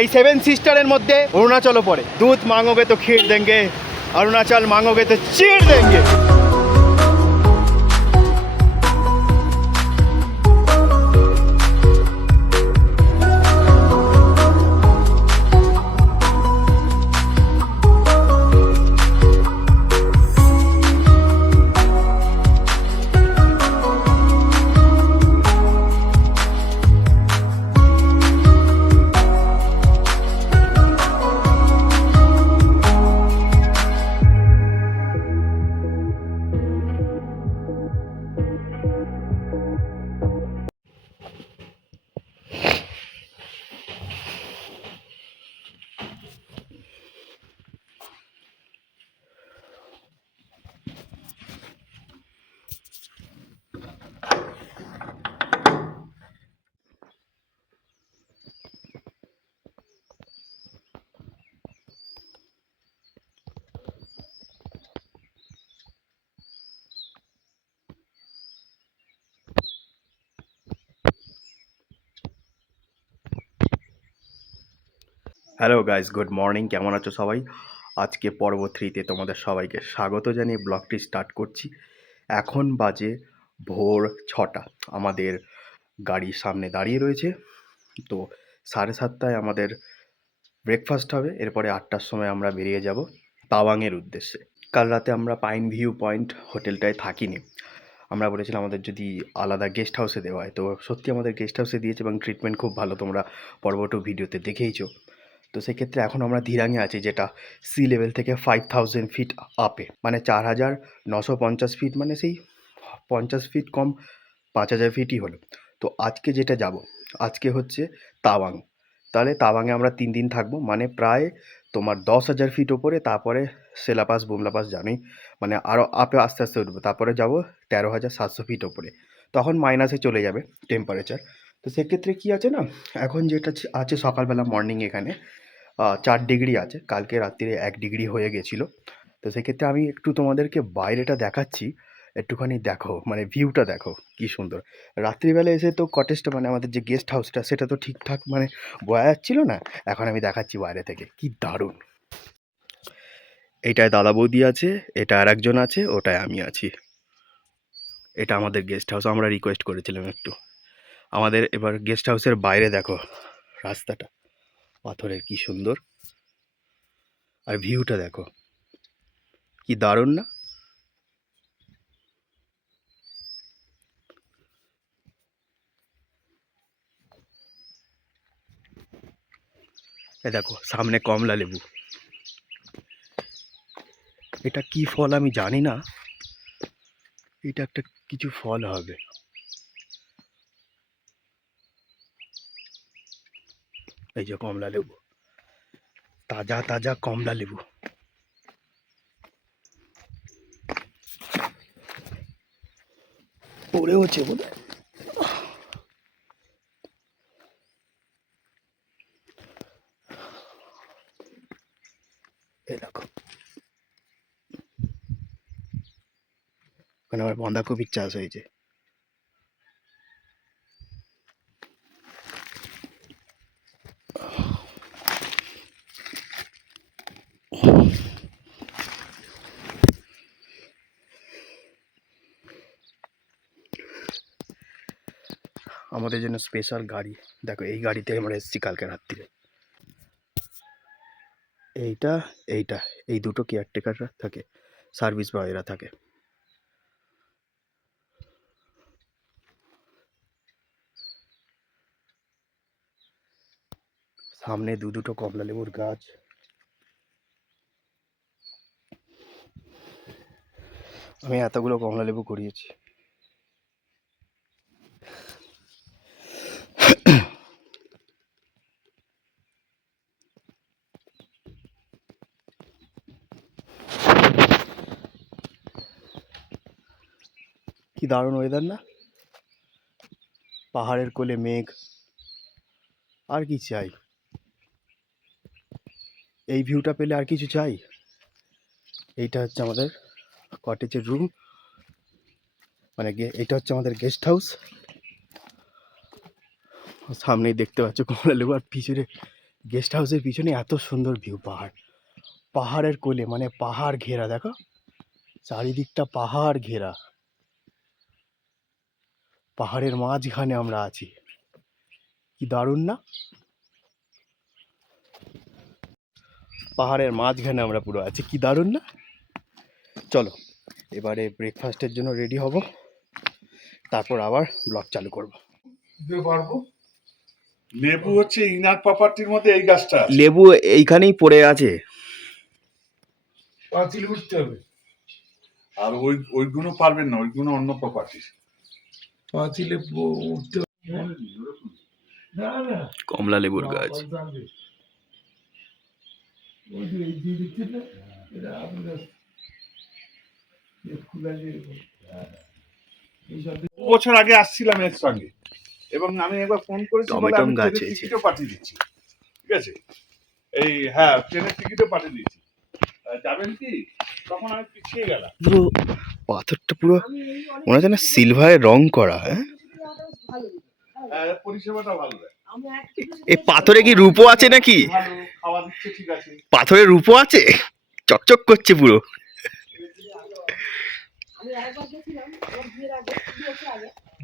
এই 7 সিস্টারের মধ্যে অরুণাচলও পড়ে। দুধ মাঙ্গোগে তো ক্ষীর দেंगे, অরুণাচল মাঙ্গোগে তো চিড় দেंगे। Hello guys, good morning. কেমন আছো সবাই? আজকে পর্ব 3তে তোমাদের সবাইকে স্বাগত জানিয়ে ব্লগটি স্টার্ট করছি। এখন বাজে ভোর 6টা। আমাদের গাড়ির সামনে দাঁড়িয়ে রয়েছে। তো 7:30টায় আমাদের ব্রেকফাস্ট হবে। এরপরে 8টার সময় আমরা বেরিয়ে যাব তাওয়াংয়ের উদ্দেশ্যে। কাল রাতে আমরা পাইন ভিউ পয়েন্ট হোটেলটায় থাকিনি। আমরা বলেছিলাম আমাদের যদি আলাদা গেস্ট হাউসে দেওয়া হয়, তো সত্যি আমাদের গেস্ট হাউসে দিয়েছে এবং ট্রিটমেন্ট খুব ভালো। তোমরা পর্ব 2 ভিডিওতে দেখেইছো। তো সেক্ষেত্রে এখন আমরা ধিরাঙে আছি, যেটা সি লেভেল থেকে 5000 ফিট আপে, মানে 4950 ফিট, মানে সেই 50 ফিট কম 5000 ফিটই হলো। তো আজকে যেটা যাব, আজকে হচ্ছে তাওয়াং। তাহলে তাওয়াংয়ে আমরা 3 দিন থাকবো, মানে প্রায় তোমার 10,000 ফিট ওপরে। তারপরে সেলাপাস বুমলাপাস জানোই, মানে আরও আপে আস্তে আস্তে উঠবো। তারপরে যাব 13,700 ফিট ওপরে। তখন মাইনাসে চলে যাবে টেম্পারেচার। তো সেক্ষেত্রে কী আছে না, এখন যেটা আছে সকালবেলা মর্নিং এখানে 4 ডিগ্রি আছে। কালকে রাত্রিরে 1 ডিগ্রি হয়ে গেছিলো। তো সেক্ষেত্রে আমি একটু তোমাদেরকে বাইরেটা দেখাচ্ছি, একটুখানি দেখো, মানে ভিউটা দেখো কি সুন্দর। রাত্রিবেলা এসে তো কটেজটা, মানে আমাদের যে গেস্ট হাউসটা, সেটা তো ঠিকঠাক মানে বোঝা যাচ্ছিল না। এখন আমি দেখাচ্ছি বাইরে থেকে, কি দারুণ। এইটায় দাদা বৌদি আছে, এটা আর একজন আছে, ওটায় আমি আছি। এটা আমাদের গেস্ট হাউস, আমরা রিকোয়েস্ট করেছিলাম একটু। আমাদের এবার গেস্ট হাউসের বাইরে দেখো রাস্তাটা, পাথরের, কি সুন্দর। আর ভিউটা দেখো, কি দারুণ না? এ দেখো সামনে কমলা লেবু। এটা কি ফল আমি জানি না, এটা একটা কিছু ফল হবে। এই যে কমলা লেবু, তাজা তাজা কমলা লেবু। পড়ে হচ্ছে বোধ হয়। এই দেখো, ওখানে আমার বাঁধাকপির চাষ হয়েছে। আমাদের জন্য স্পেশাল গাড়ি, দেখো এই গাড়িতে আমরা এসেছি কালকে রাত্রিরে। এইটা এইটা এই দুটো কেয়ারটেকাররা থাকে, সার্ভিস বয়েরা থাকে। সামনে দুটো কমলা লেবুর গাছ। আমি এতগুলো কমলা লেবু করিয়েছি। কি দারুণ ওয়েদার না? পাহাড়ের কোলে মেঘ, আর কি চাই? এই ভিউটা পেলে আর কিছু চাই? এইটা হচ্ছে আমাদের কটেজের রুম, মানে এটা হচ্ছে আমাদের গেস্ট হাউস। সামনেই দেখতে পাচ্ছ কমলা লেবু, আর পিছনে গেস্ট হাউসের পিছনে এত সুন্দর ভিউ, পাহাড়ের কোলে, মানে পাহাড় ঘেরা, দেখো চারিদিকটা পাহাড় ঘেরা, পাহাড়ের মাঝখানে আমরা আছি, কি দারুণ না? পাহাড়ের মাঝখানে আমরা পুরো আছি, কি দারুণ না? চলো এবারে ব্রেকফাস্টের জন্য রেডি হব, তারপর আবার ব্লগ চালু করব। পারবো। লেবু হচ্ছে ইনার প্রপার্টির মধ্যে এই গাছটা আছে। লেবু এইখানেই পড়ে আছে, পাঁচিল উঠতে হবে। আর ওইগুলো পারবেন না, ওইগুলো অন্য প্রপার্টির। পাঁচিলে উঠতে না না কমলা লেবুর গাছ। বছর আগে আসছিলাম এর সঙ্গে, এবং আমি একবার ফোন করেছি বলে আমি ট্রেনের টিকিটও পাঠিয়ে দিচ্ছি। ঠিক আছে, এই হ্যাঁ ট্রেনের টিকিটও পাঠিয়ে দিচ্ছি। যাবেন কি? তখন আমি পিছিয়ে গেলাম। পুরো পাথরটা পুরো মনে হচ্ছে না সিলভারে রং করা। হ্যাঁ, পরিষেবাটা ভালো দেয়। এই পাথরে কি রূপো আছে নাকি? ভালো খাওয়া দিচ্ছে, ঠিক আছে। পাথরে রূপো আছে, চকচক করছে পুরো।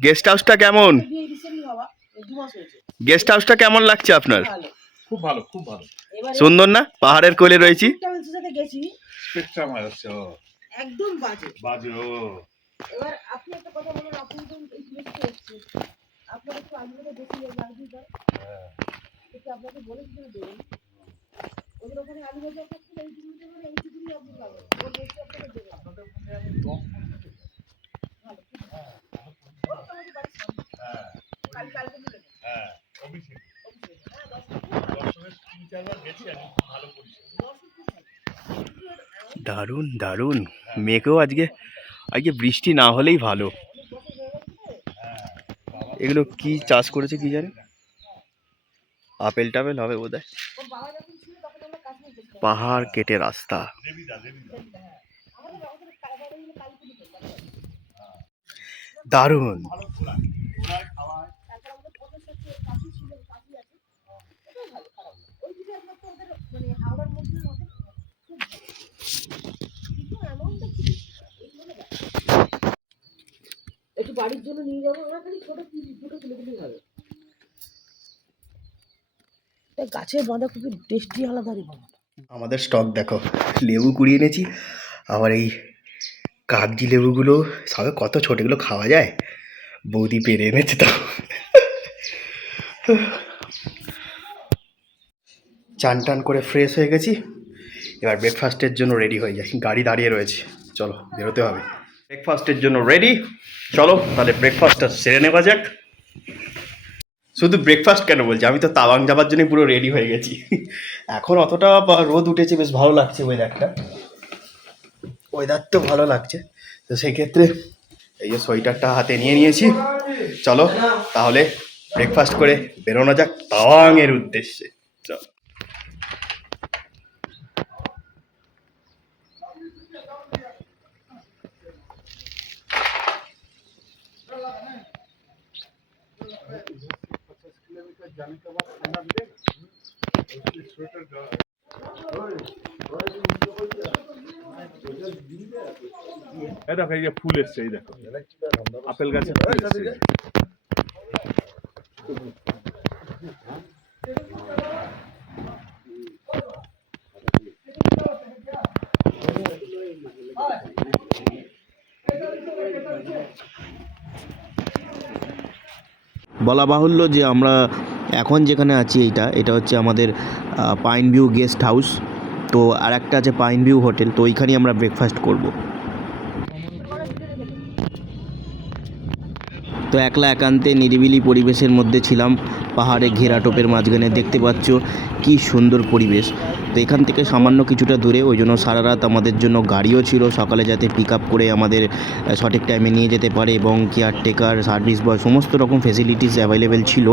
গেস্ট হাউসটা কেমন? গেস্ট হাউসটা কেমন লাগছে আপনার? খুব ভালো, খুব ভালো। সুন্দর না? পাহাড়ের কোলে রয়েছি। স্পেকট্রাম আছে, একদম বাজে বাজে। ও এবার আপনি একটা কথা বলুন, আপনি তো এই প্লেসে এসেছেন, আপনার একটু আলুটা বেশি লাগবে স্যার, একটু আপনাকে বলে দিতে দেবেন। ওদের ওখানে আলু ভাজা খাচ্ছেন, এই জিনিসটা মানে এই টুকুনি আপনি পাবেন, ওর বেশি আপনাকে দেবে না। ভালো, মোটামুটি বাড়ির সামনে। কালকে মিলে নেবেন। হ্যাঁ, অভিষেক হ্যাঁ, 10 দর্শনের 3-4 বার গেছি আমি, ভালো পরিষেবা। দারুণ দারুণ। মেঘেও আজকে বৃষ্টি না হলেই ভালো। এগুলো কি চাষ করেছে কি জানি, আপেল টাপেল হবে বোধহয়। পাহাড় কেটে রাস্তা, দারুণ। একটু বাড়ির জন্য নিয়ে যাবো, না খালি ছোট দুটো তুলে দিলেই হবে। গাছের বাঁধাকপির টেস্টই আলাদা রে বাবা। আমাদের স্টক দেখো, লেবু কুড়িয়ে এনেছি, আবার এই কাগজি লেবুগুলো সবে কত ছোট, এগুলো খাওয়া যায়, বৌদি পেরে এনেছে তো। চান টান করে ফ্রেশ হয়ে গেছি, এবার ব্রেকফাস্টের জন্য রেডি হয়ে যাই, গাড়ি দাঁড়িয়ে রয়েছে, চলো বেরোতে হবে। ব্রেকফাস্টের জন্য রেডি, চলো তাহলে ব্রেকফাস্টটা সেরে নেওয়া যাক। শুধু ব্রেকফাস্ট কেন বলছি, আমি তো তাওয়াং যাবার জন্য পুরো রেডি হয়ে গেছি। এখন অতটা রোদ উঠেছে, বেশ ভালো লাগছে ওয়েদার তো ভালো লাগছে, তো সেই ক্ষেত্রে এই যে সোয়েটারটা হাতে নিয়ে নিয়েছি। চলো তাহলে ব্রেকফাস্ট করে বেরোনো যাক তাওয়াংয়ের উদ্দেশ্যে। চলো। এই দেখো, এই যে ফুল এসছে, এই দেখো আপেল গাছে ফুল এসছে। বলা বাহুল্য যে আমরা এখন যেখানে আছি এটা হচ্ছে আমাদের পাইন ভিউ গেস্ট হাউস। তো আর একটা আছে পাইন ভিউ হোটেল, তো ওইখানেই আমরা ব্রেকফাস্ট করব। তো একলা একান্তে নিরিবিলি পরিবেশের মধ্যে ছিলাম, পাহাড়ে ঘেরা টোপের মাঝখানে, দেখতে পাচ্ছ কি সুন্দর পরিবেশ। তো এখান থেকে সামান্য কিছুটা দূরে, ওই জন্য সারা রাত আমাদের জন্য গাড়িও ছিল, সকালে যাতে পিক আপ করে আমাদের সঠিক টাইমে নিয়ে যেতে পারে, এবং কেয়ারটেকার, সার্ভিস বয়, সমস্ত রকম ফেসিলিটিস অ্যাভেলেবেল ছিল।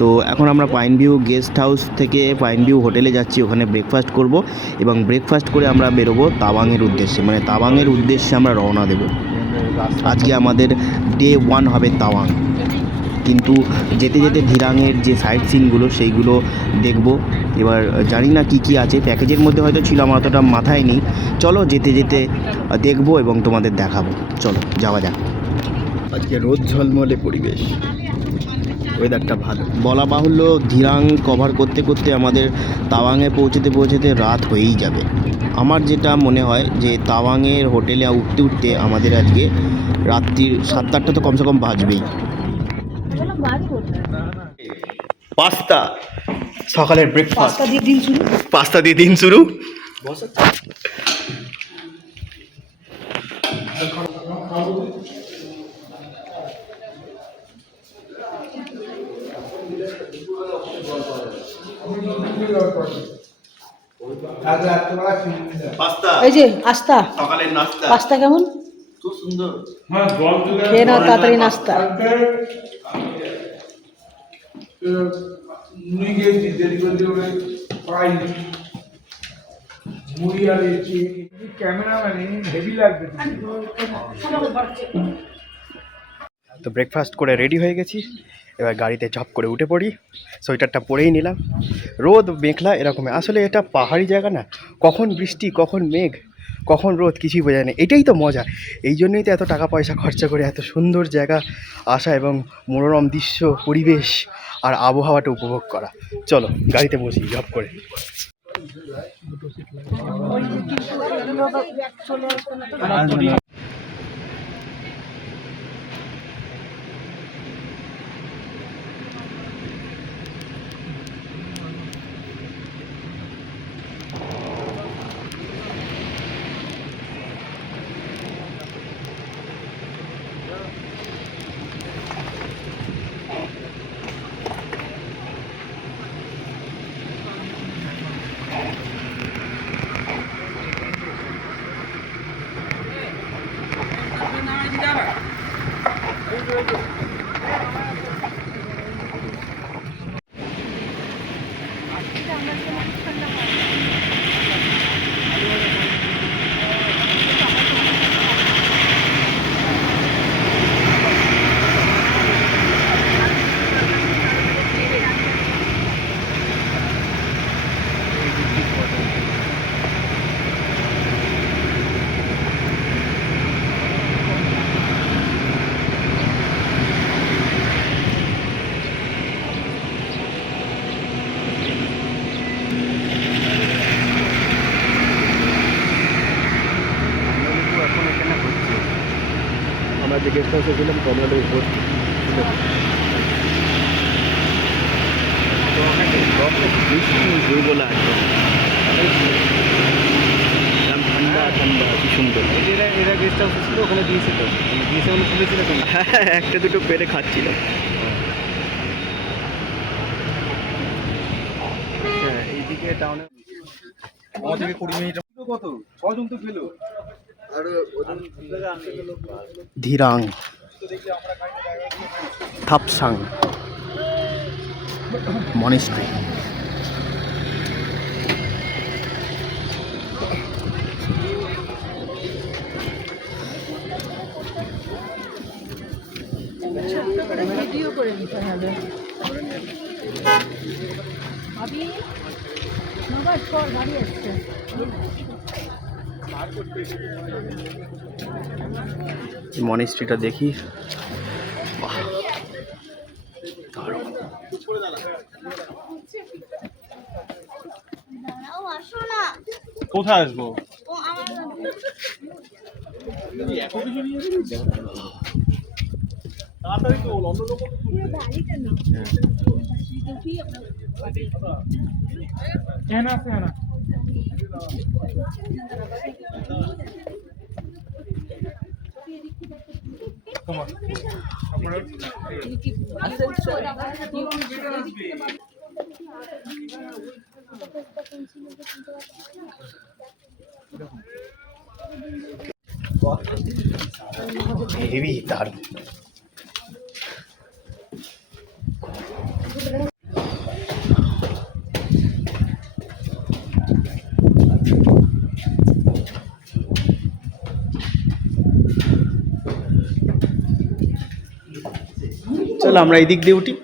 তো এখন আমরা পাইন ভিউ গেস্ট হাউস থেকে পাইন ভিউ হোটেলে যাচ্ছি, ওখানে ব্রেকফাস্ট করব, এবং ব্রেকফাস্ট করে আমরা বেরোবো তাওয়াংয়ের উদ্দেশ্যে, মানে তাওয়াংয়ের উদ্দেশ্যে আমরা রওনা দেব। আজকে আমাদের ডে 1 হবে তাওয়াং। কিন্তু যেতে যেতে ধিরাঙের যে সাইট সিনগুলো সেইগুলো দেখব। এবার জানি না কি কি আছে, প্যাকেজের মধ্যে হয়তো ছিল, আমার অতটা মাথায় নেই। চলো যেতে যেতে দেখব এবং তোমাদের দেখাবো। চলো যাওয়া যাক। আজকে রোদ ঝলমলে পরিবেশ, ওয়েদারটা ভালো। বলা বাহুল্য ধিরাং কভার করতে করতে আমাদের তাওয়াংয়ে পৌঁছতে পৌঁছতে রাত হয়েই যাবে। আমার যেটা মনে হয় যে তাওয়াংয়ের হোটেলে উঠতে উঠতে আমাদের আজকে রাত্রির 7-8টা তো কমসে কম বাজবেই। পাস্তা, সকালের ব্রেকফাস্ট। পাস্তা দিয়ে দিন শুরু। পাস্তা দিয়ে দিন শুরু। পাস্তা, এই যে আস্তা, সকালের নাস্তা। পাস্তা কেমন? খুব সুন্দর। খেয়ে নাও তাড়াতাড়ি নাস্তা। তো ব্রেকফাস্ট করে রেডি হয়ে গেছি, এবার গাড়িতে ঝপ করে উঠে পড়ি। সোয়েটারটা পরেই নিলাম। রোদ মেঘলা এরকম, আসলে এটা পাহাড়ি জায়গা না, কখন বৃষ্টি কখন মেঘ কখন রোদ কিছুই বোঝা যায় না। এটাই তো মজা, এই জন্যই তো এত টাকা পয়সা খরচা করে এত সুন্দর জায়গা আসা এবং মনোরম দৃশ্য, পরিবেশ আর আবহাওয়াটা উপভোগ করা। চলো গাড়িতে বসি ঝপ করে। আমরা যে গেস্ট হাউসে ছিলাম কমলালেবু ভর্তি। ঠান্ডা ঠান্ডা কি সুন্দর। এরা গেস্ট হাউস ছিল, ওখানে দিয়েছিল, দিয়েছে ওখানে খুলেছিল তো। একটা দুটো পেরে খাচ্ছিলাম। এইদিকে টাউনে আমাদের 20 মিনিট কত 6 জন তো গেল। ধিরাং, থাপসাং মনিস্ট্রি। ভিডিও করে নিতে হবে। আমি নবাজ পর গাড়ি আসছে। মনিস্ট্রিটা দেখি। কোথায় আসবো? তাড়াতাড়ি তো অন্য লোক না আছে না। হেভি দারুণ। চলো আমরা এই দিক দিয়ে উঠি।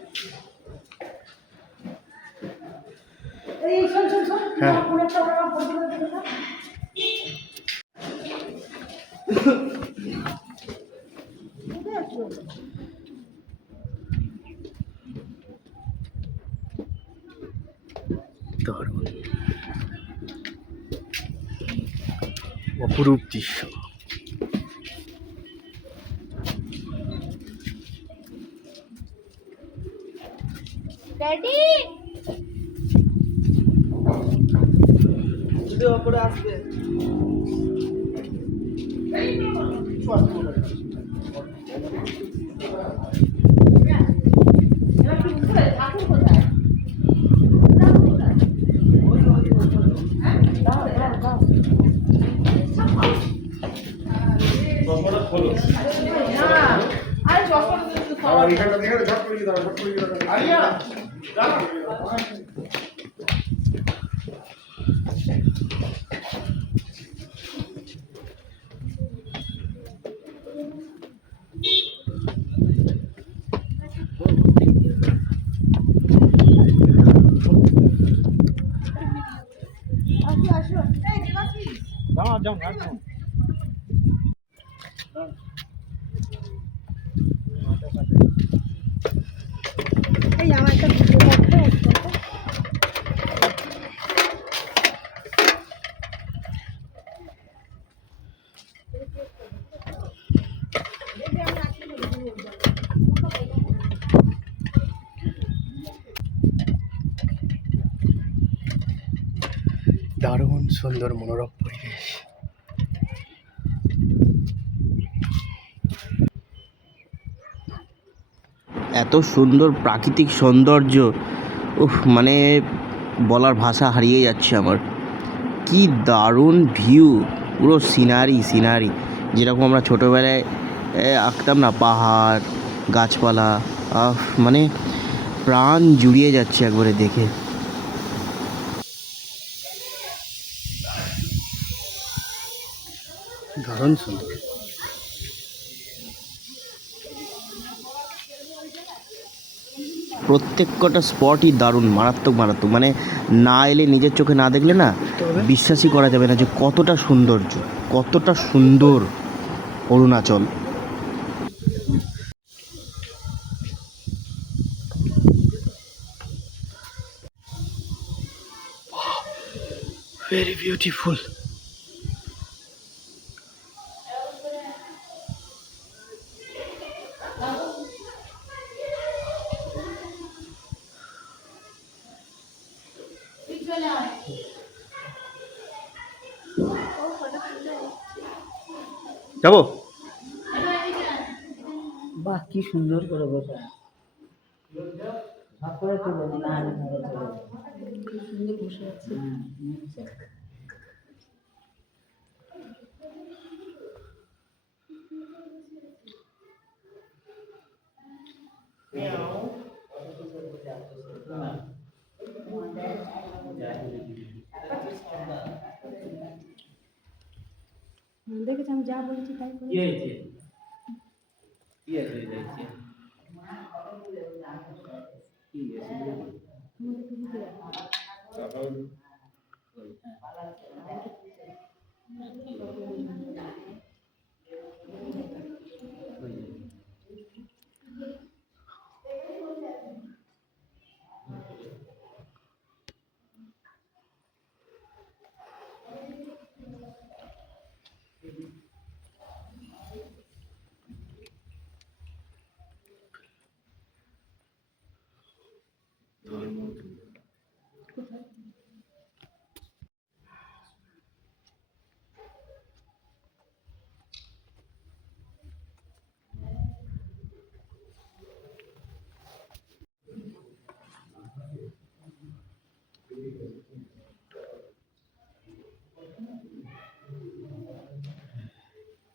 এই শোন শোন শোন হ্যাঁ। পুরোটা ওরা বলতে দেখো না কোথায় আছো? দারুণ অপরূপ দৃশ্য। ড্যাডি যদি ওপরে আসবে এরা কি কোথায় ঠাকুর কোথায়? এই আমার একটা ভিডিও করতে দারুণ সুন্দর মনোরম পরিবেশ। এত সুন্দর প্রাকৃতিক সৌন্দর্য, উফ, মানে বলার ভাষা হারিয়ে যাচ্ছে আমার। কি দারুণ ভিউ, পুরো সিনারি সিনারি, যেরকম আমরা ছোটোবেলায় আঁকতাম না, পাহাড় গাছপালা, মানে প্রাণ জুড়িয়ে যাচ্ছে একবারে দেখে। দারুণ সুন্দর। প্রত্যেক কটা স্পটই দারুণ, মারাত্মক মারাত্মক, মানে না এলে, নিজের চোখে না দেখলে না বিশ্বাসই করা যাবে না যে কতটা সৌন্দর্য, কতটা সুন্দর অরুণাচল। Very beautiful. যাবো। বাহ কি সুন্দর করে বসা করে তুলে না সুন্দর বসে আছে। দেখেছি আমি যা বলছি তাই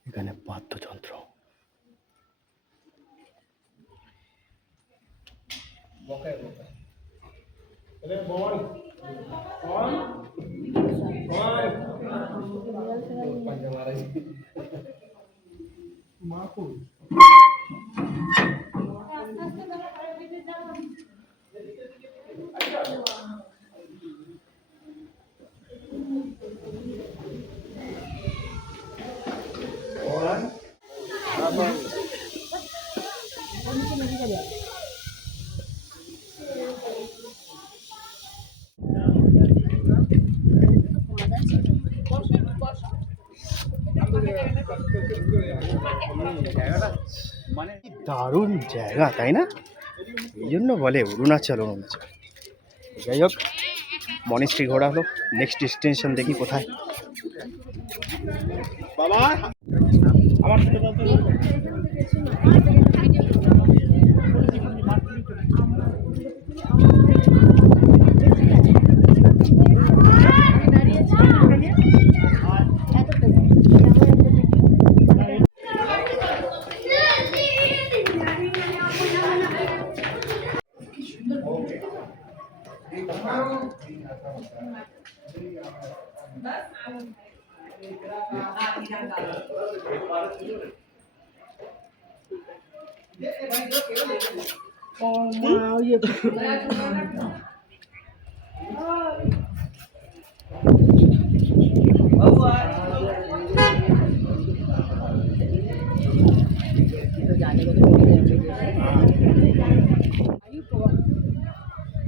এখানে বাদ্যযন্ত্র। আস্তে আস্তে মানে দারুণ জায়গা, তাই না? এই জন্য বলে অরুণাচল অরুণাচল। যাই হোক, মনিস্ট্রি ঘোরা হলো, নেক্সট ডেস্টিনেশন দেখি কোথায়। বাবা আমার সাথে কথা বলো।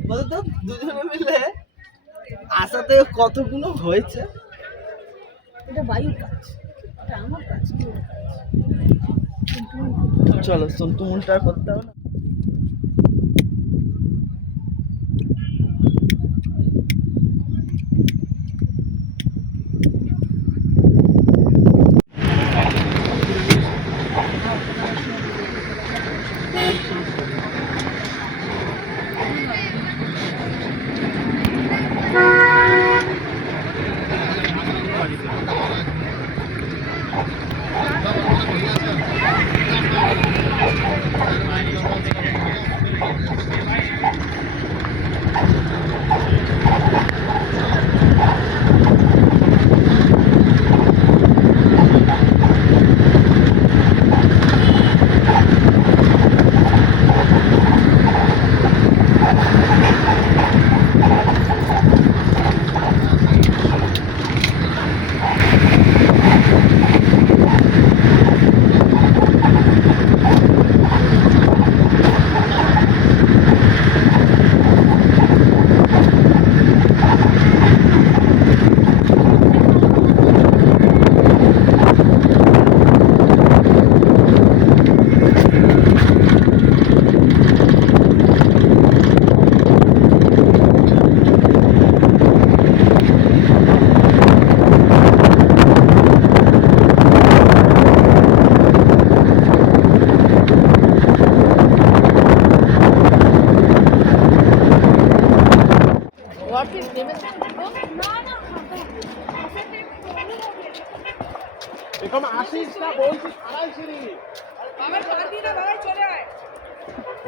বলতো দুজনে মিলে আসাতে কতগুলো হয়েছে। এটা বায়ুর কাজ, এটা আমার কাজ কি ওর কাজ? চলো সন্তুমনটা করতে হবে না।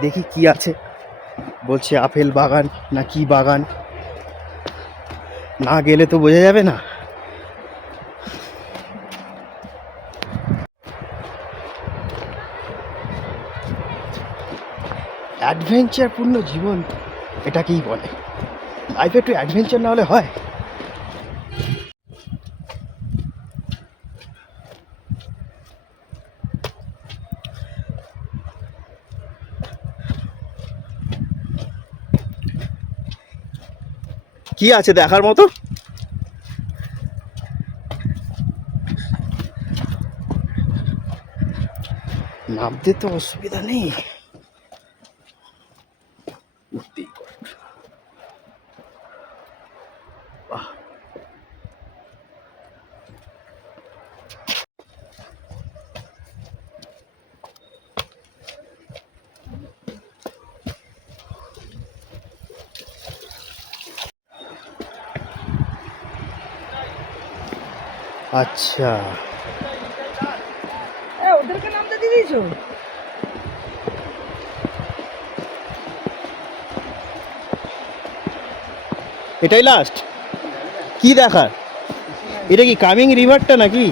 দেখি কি আছে, বলছে আপেল বাগান না কি বাগান, না গেলে তো বোঝা যাবে না। অ্যাডভেঞ্চারপূর্ণ জীবন এটাকেই বলে। লাইফে একটু অ্যাডভেঞ্চার না হলে হয়? কি আছে দেখার মতো? নামতে তো অসুবিধা নেই, উঠতেই পারবো। বাহ, আচ্ছা ওদেরকে নামতে দিয়ে দিয়েছো? এটাই লাস্ট? কি দেখার? এটা কি কামিং রিভারটা নাকি?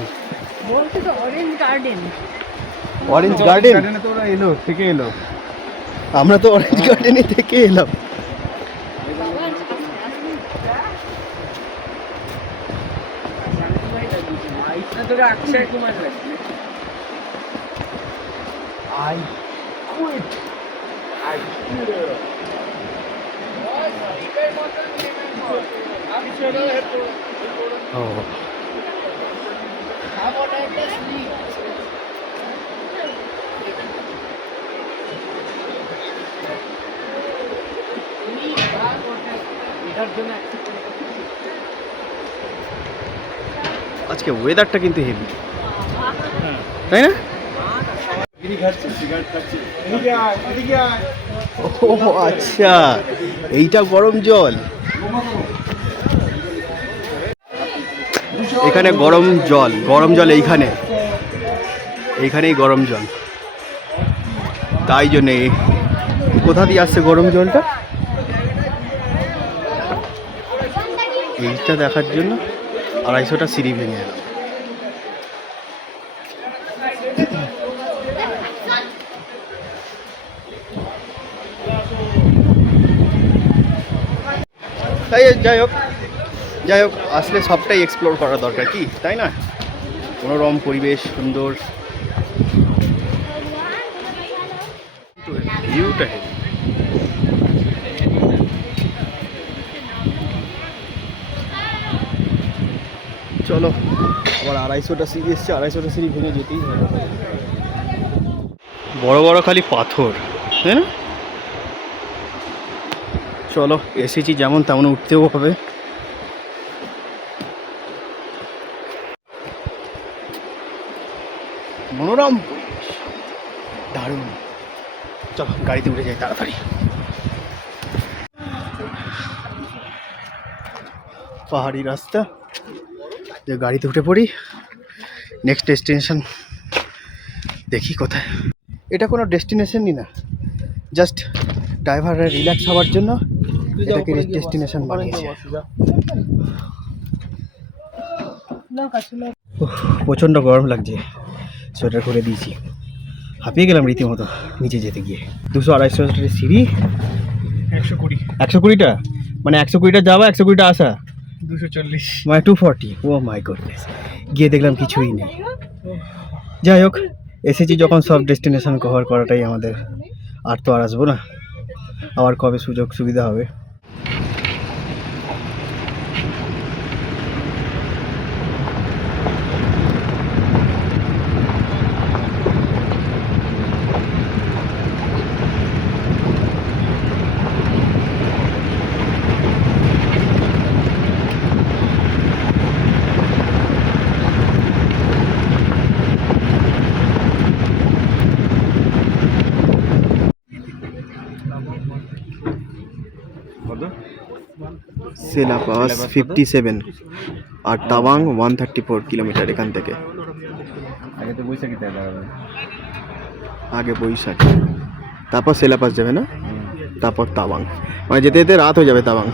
বলছি তো অরেঞ্জ গার্ডেন। Orange garden? গার্ডেনে তো ওরা এলো, থেকে এলো। আমরা তো অরেঞ্জ গার্ডেনে থেকে এলাম। তোকে Akshay Kumar I quit. I quit. ও আজকে ওয়েদারটা কিন্তু হেভি, তাই না? ও আচ্ছা, এইটা গরম জল। এখানে গরম জল এইখানেই গরম জল। তাই জন্যে কোথা দিয়ে আসছে গরম জলটা, এইটা দেখার জন্য 250টা সিঁড়ি ভেঙে এলাম। তাই যাই হোক আসলে সবটাই এক্সপ্লোর করা দরকার, কি তাই না? মনোরম পরিবেশ, সুন্দর ভিউটা। চলো, আবার 250টা সিঁড়ি এসছে, 250টা সিঁড়ি ভেঙে যেতেই হবে। বড় বড় খালি পাথর, তাই না? চলো, এসেছি যেমন তেমন উঠতেও হবে। মনোরম পরিবেশ, দারুণ। চলো গাড়িতে উঠে যাই তাড়াতাড়ি। পাহাড়ি রাস্তা, যে গাড়িতে উঠে পড়ি। নেক্সট ডেস্টিনেশন দেখি কোথায়। এটা কোনো ডেস্টিনেশনই না, জাস্ট ড্রাইভাররা রিল্যাক্স হওয়ার জন্য এটাকে ডেস্টিনেশন বানিয়েছে। প্রচণ্ড গরম লাগছে, সোয়েটার করে দিয়েছি। হাঁপিয়ে গেলাম রীতিমতো নিচে যেতে গিয়ে। 200-250 সিঁড়ি, 120টা, মানে 120টা যাওয়া, 120টা আসা, 240 মানে 240। ও মাই গডনেস, গিয়ে দেখলাম কিছুই নেই। যাই হোক, এসেছি যখন সব ডেস্টিনেশন কভার করাটাই আমাদের, আর তো আর আসবো না, আবার কবে সুযোগ সুবিধা হবে। সেলাপাস 57 আর তাওয়াং 134 কিলোমিটার এখান থেকে। আগে বৈশাখী, তারপর সেলাপাস যাবে না, তারপর তাওয়াং, মানে যেতে যেতে রাত হয়ে যাবে Tawang.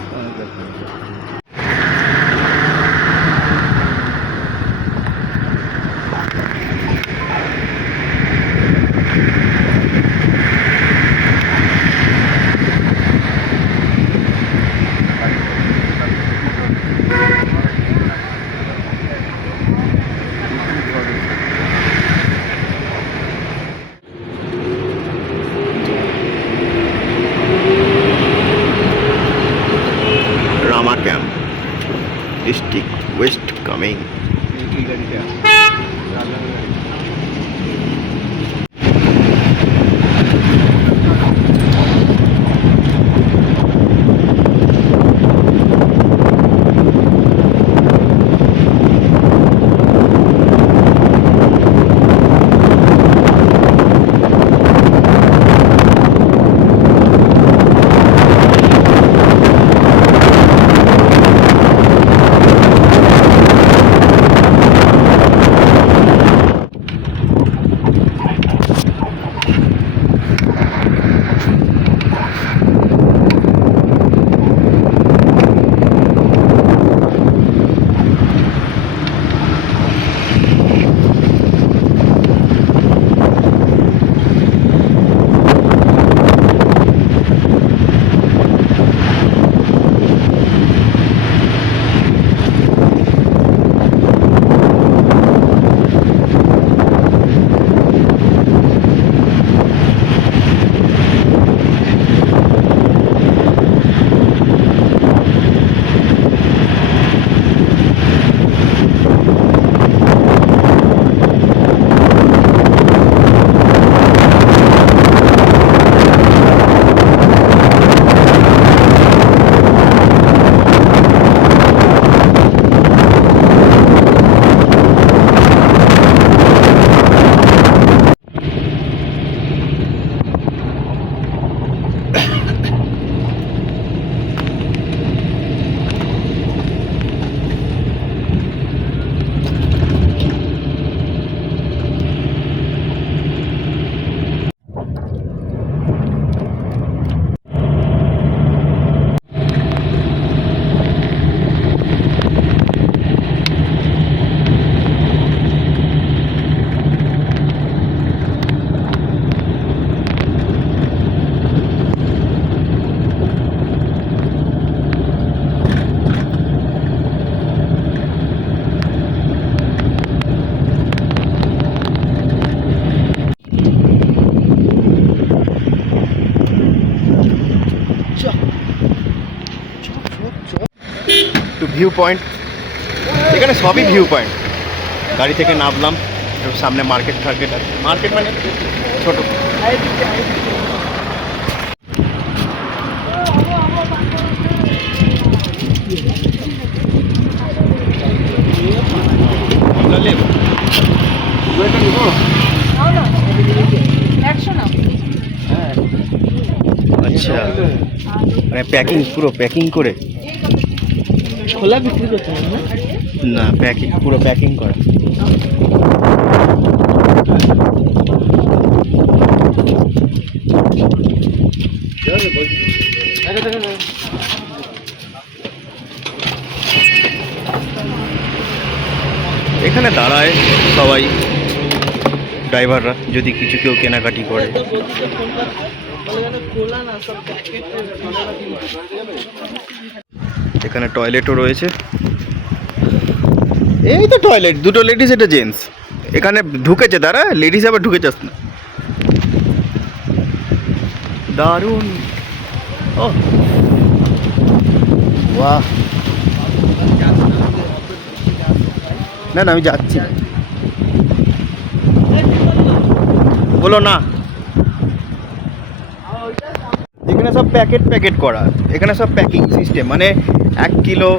Rama camp, district west Kameng. View point, এখানে সবই ভিউ পয়েন্ট। গাড়ি থেকে নামলাম, একটু সামনে মার্কেট টার্কেট আছে, মার্কেট মানে ছোটো। আচ্ছা, মানে প্যাকিং, পুরো প্যাকিং করে? ছোলা বিক্রি করতে হবে না? না, প্যাকিং, পুরো প্যাকিং করা। এখানে দাঁড়ায় সবাই ড্রাইভাররা, যদি কিছু কেউ কেনাকাটি করে। তো বলছি তো ফোনটা বলে গেল খোলা না, সব প্যাকেট এখানে টয়লেটও রয়েছে। এই তো টয়লেট, দুটো লেডিস, এটা জেন্টস। এখানে ঢুকেছে তারা, লেডিস আবার ঢুকে যাস না। দারুণ। ও বাহ, না না আমি যাচ্ছি, বলো না। এখানে সব প্যাকেট করা, এখানে সব প্যাকিং সিস্টেম, মানে 1 কিলো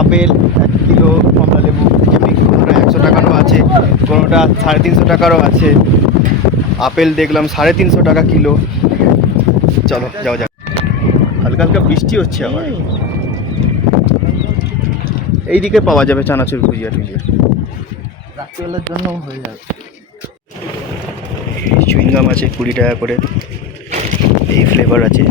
আপেল, 1 কিলো কমলা লেবু, যেমনি কোনোটা 100 টাকারও আছে, কোনোটা 350 টাকারও আছে। আপেল দেখলাম 350 টাকা কিলো। চলো যাওয়া যাক। হালকা হালকা বৃষ্টি হচ্ছে আবার। এইদিকে পাওয়া যাবে চানাচুর, ভুজিয়া টুজিয়া, রাত্রিবেলার জন্য হয়ে যাবে। চুইংগাম আছে 20 টাকা করে, এই ফ্লেভার আছে।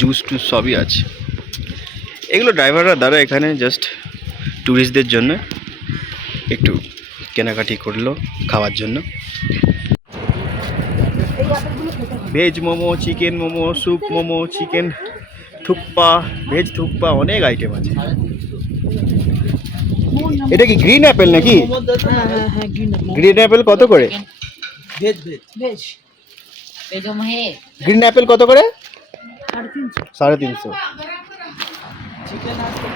জুস টুস সবই আছে। এগুলো ড্রাইভাররা দ্বারা এখানে জাস্ট ট্যুরিস্টদের জন্য একটু কেনাকাটি করলো খাওয়ার জন্য। Veg momo, chicken momo, soup momo, chicken thukpa, veg thukpa, অনেক আইটেম আছে। এটা কি গ্রিন অ্যাপেল নাকি? হ্যাঁ গ্রিন অ্যাপেল কত করে? ভেজ ভেজ বেশ গ্রিন অ্যাপেল কত করে? 350। চিকেন আছে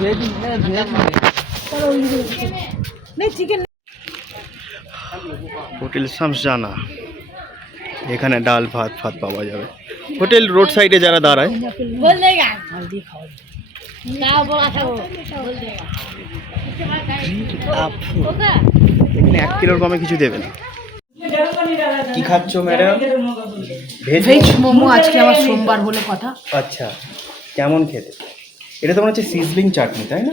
ভেজ ভেজ नहीं चिकन হোটেল শামসানা, এখানে ডাল ভাত ফাত পাওয়া যাবে। হোটেল রোড সাইডে যারা দাঁড়ায়, बोल देगा हल्दी खाओ क्या बोला था वो बोल देगा होगा এখানে 1 কিলোর কমে কিছু দেবে না। কি খাচ্ছ ম্যাডাম? ভেজ ভেজ মোমো আজকে আমার সোমবার বলে কথা। আচ্ছা, কেমন খেতে? এটা তো মনে হচ্ছে সিজলিং চাটনি, তাই না?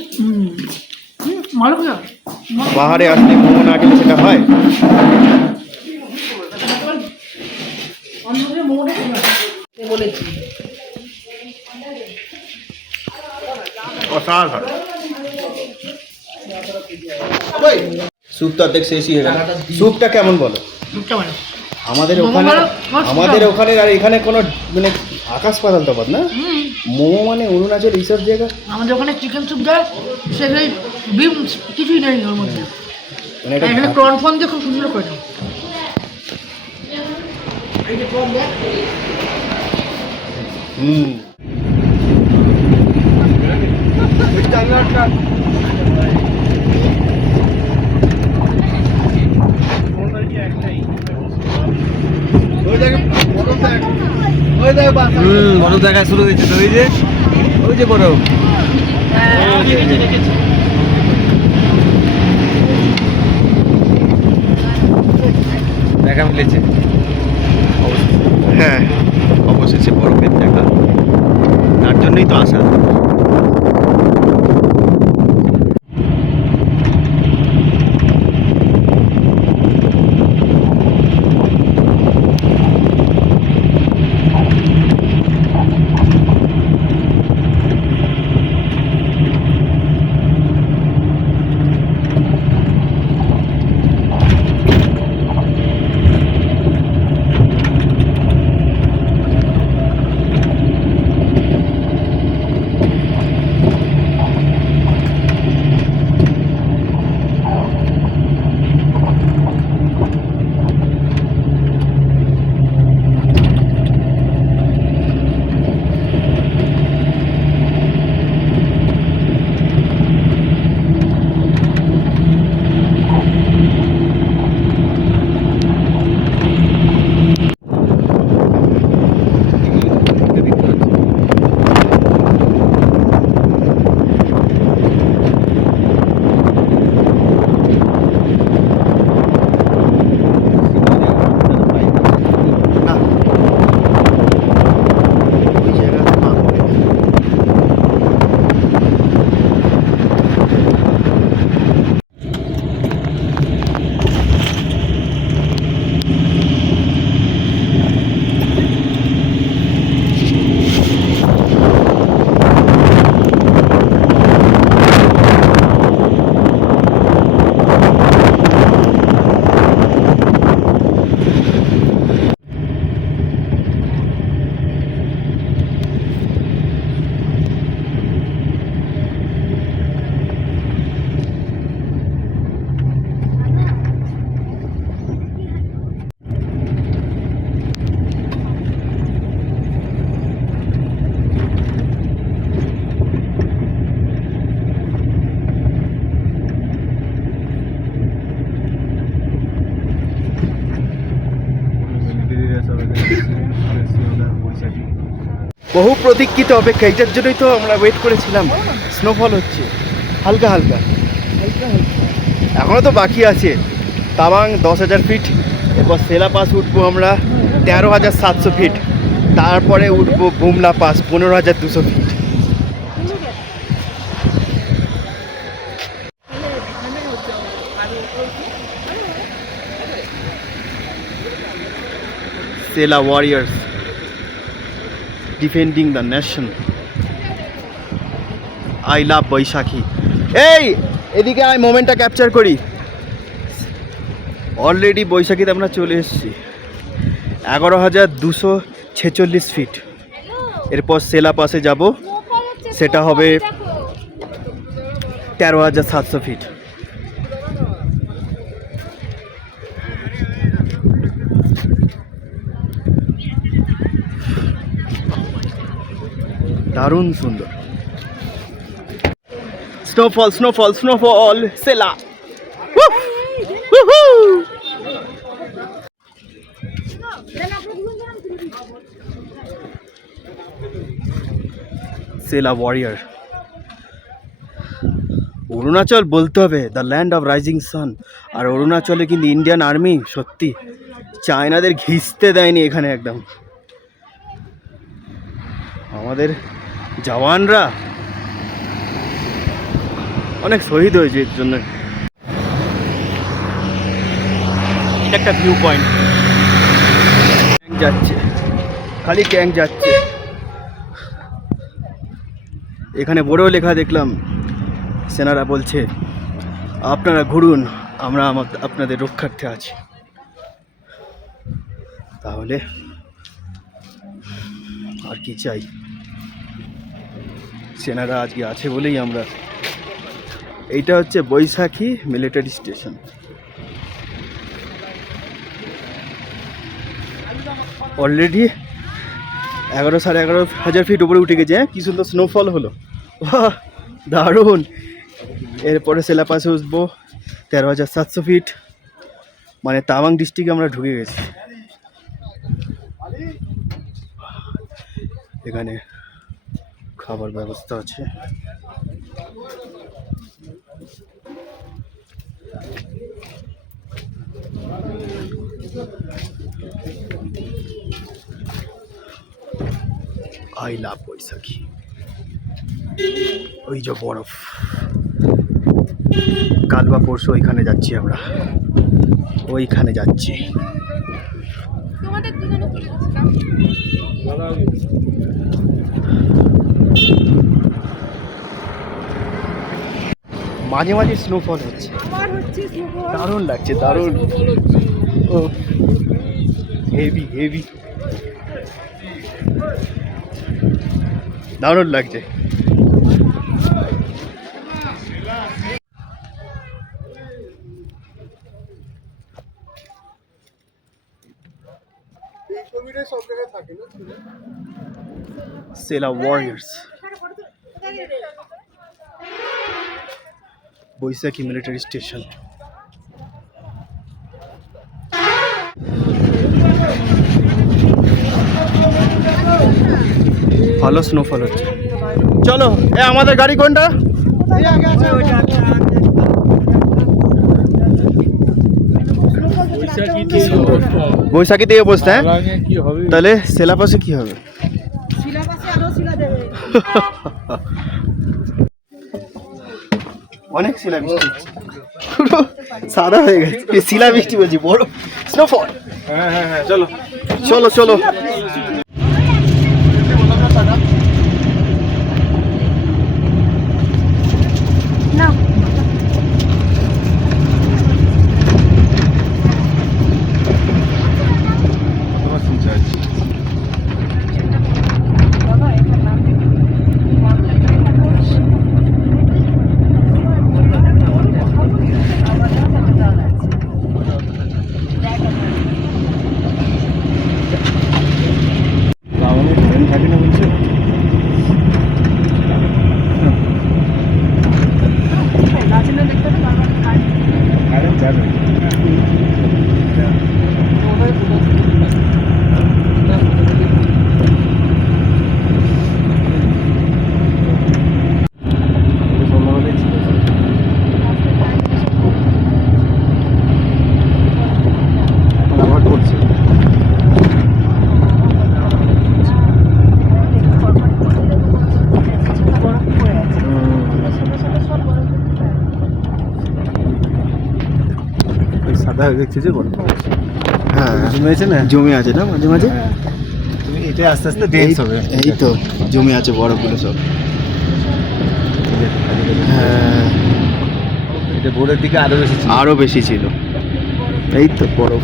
ভালো কথা পাহাড়ে আসলে মোমো না খেলে সেটা হয়? অন্ধকারে মোমোটা বলেছি অসাধারণ। স্যুপ তো অর্ধেক শেষই হয়ে গেল। স্যুপটা কেমন বলো? দুটো মানে আমাদের মোমো ওখানে, ভালো, আমার আমাদের স্যুপ ওখানে আর এখানে কোনো মানে আকাশ পাতাল তফাৎ না। মোমো মানে অরুণাচল এইসব জায়গা, আমাদের ওখানে চিকেন স্যুপ দেয়, সেখানে বিম কিছুই নেই ওর মধ্যে। মানে এটা এখানে প্রন ফন দিয়ে খুব সুন্দর করে দাও। এই যে প্রন দেয় হুম। বরফ দেখা শুরু হয়েছে তো, ওই যে বরফ দেখা মিলেছে। হ্যাঁ, অবশেষে বরফের দেখা, তার জন্যই তো আসা। বৈশাখী। বহু প্রতীক্ষিত অপেক্ষা, এটার জন্যই তো আমরা ওয়েট করেছিলাম। স্নোফল হচ্ছে হালকা হালকা, এখনো তো বাকি আছে। তাওয়াং 10,000 ফিট, এরপর সেলা পাস উঠবো আমরা 13,700 ফিট, তারপরে উঠবো Bumla pass 15,200 feet. Sela warriors defending the nation. I love Baisakhi. এই এদিকে আমি মোমেন্টটা ক্যাপচার করি। অলরেডি বৈশাখীতে আমরা চলে এসেছি, 11,246 ফিট। এরপর সেলা পাসে যাব, সেটা হবে 13,700 ফিট। দারুণ সুন্দর। Snowfall snowfall snowfall Sela. Sela warrior. Arunachal বলতে হবে the land of rising sun. আর অরুণাচলে কিন্তু ইন্ডিয়ান আর্মি সত্যি চায়নাদের ঘিসতে দেয়নি এখানে একদম। আমাদের জওয়ানরা অনেক শহীদ হয়েছে এর জন্য। এটা একটা ভিউ পয়েন্ট, ট্যাঙ্ক যাচ্ছে, খালি ট্যাঙ্ক যাচ্ছে। এখানে বড় লেখা দেখলাম, সেনারা বলছে আপনারা ঘুরুন, আমরা আপনাদের রক্ষার্থে আছি। তাহলে আর কি চাই, সেনারা আজকে আছে বলেই আমরা। এইটা হচ্ছে বৈশাখী মিলিটারি স্টেশন। অলরেডি 11,500 ফিট উপরে উঠে গেছে। হ্যাঁ, কি সুন্দর স্নোফল হলো, বাহ দারুণ। এরপরে সেলা পাসে উঠবো 13,700 ফিট, মানে তাওয়াং ডিস্ট্রিক্টে আমরা ঢুকে গেছি। এখানে খাবার ব্যবস্থা আছে। আই লাভ বৈশাখী। ওই যে বরফ, কাল বা পরশু ওইখানে যাচ্ছি আমরা, ওইখানে যাচ্ছি। মাঝে মাঝে স্নোফল হচ্ছে, দারুণ লাগছে, দারুণ। ও হেভি হেভি, দারুণ লাগছে। সেলা ওয়ারিয়ার্স, বৈশাখী মিলিটারি স্টেশন। ভালো স্নোফল হচ্ছে। চলো, এ আমাদের গাড়ি কোনটা? বৈশাখী থেকে বসতে। হ্যাঁ, তাহলে সেলা পাশে কি হবে? অনেক শিলা বৃষ্টি, পুরো সাদা হয়ে গেছে। শিলা বৃষ্টি বলছি, বড় স্নোফল। হ্যাঁ হ্যাঁ হ্যাঁ, চলো চলো চলো। সাদা হয়ে দেখছি বল হ্যাঁ জমে আছে না জমে আছে না মাঝে মাঝে। তুমি এটা আস্তে আস্তে ডেন্স হবে। এই তো জমে আছে বরফগুলো সব। হ্যাঁ এটা ভোরের দিকে আরো বেশি ছিল। আরও বেশি ছিল। এই তো বরফ,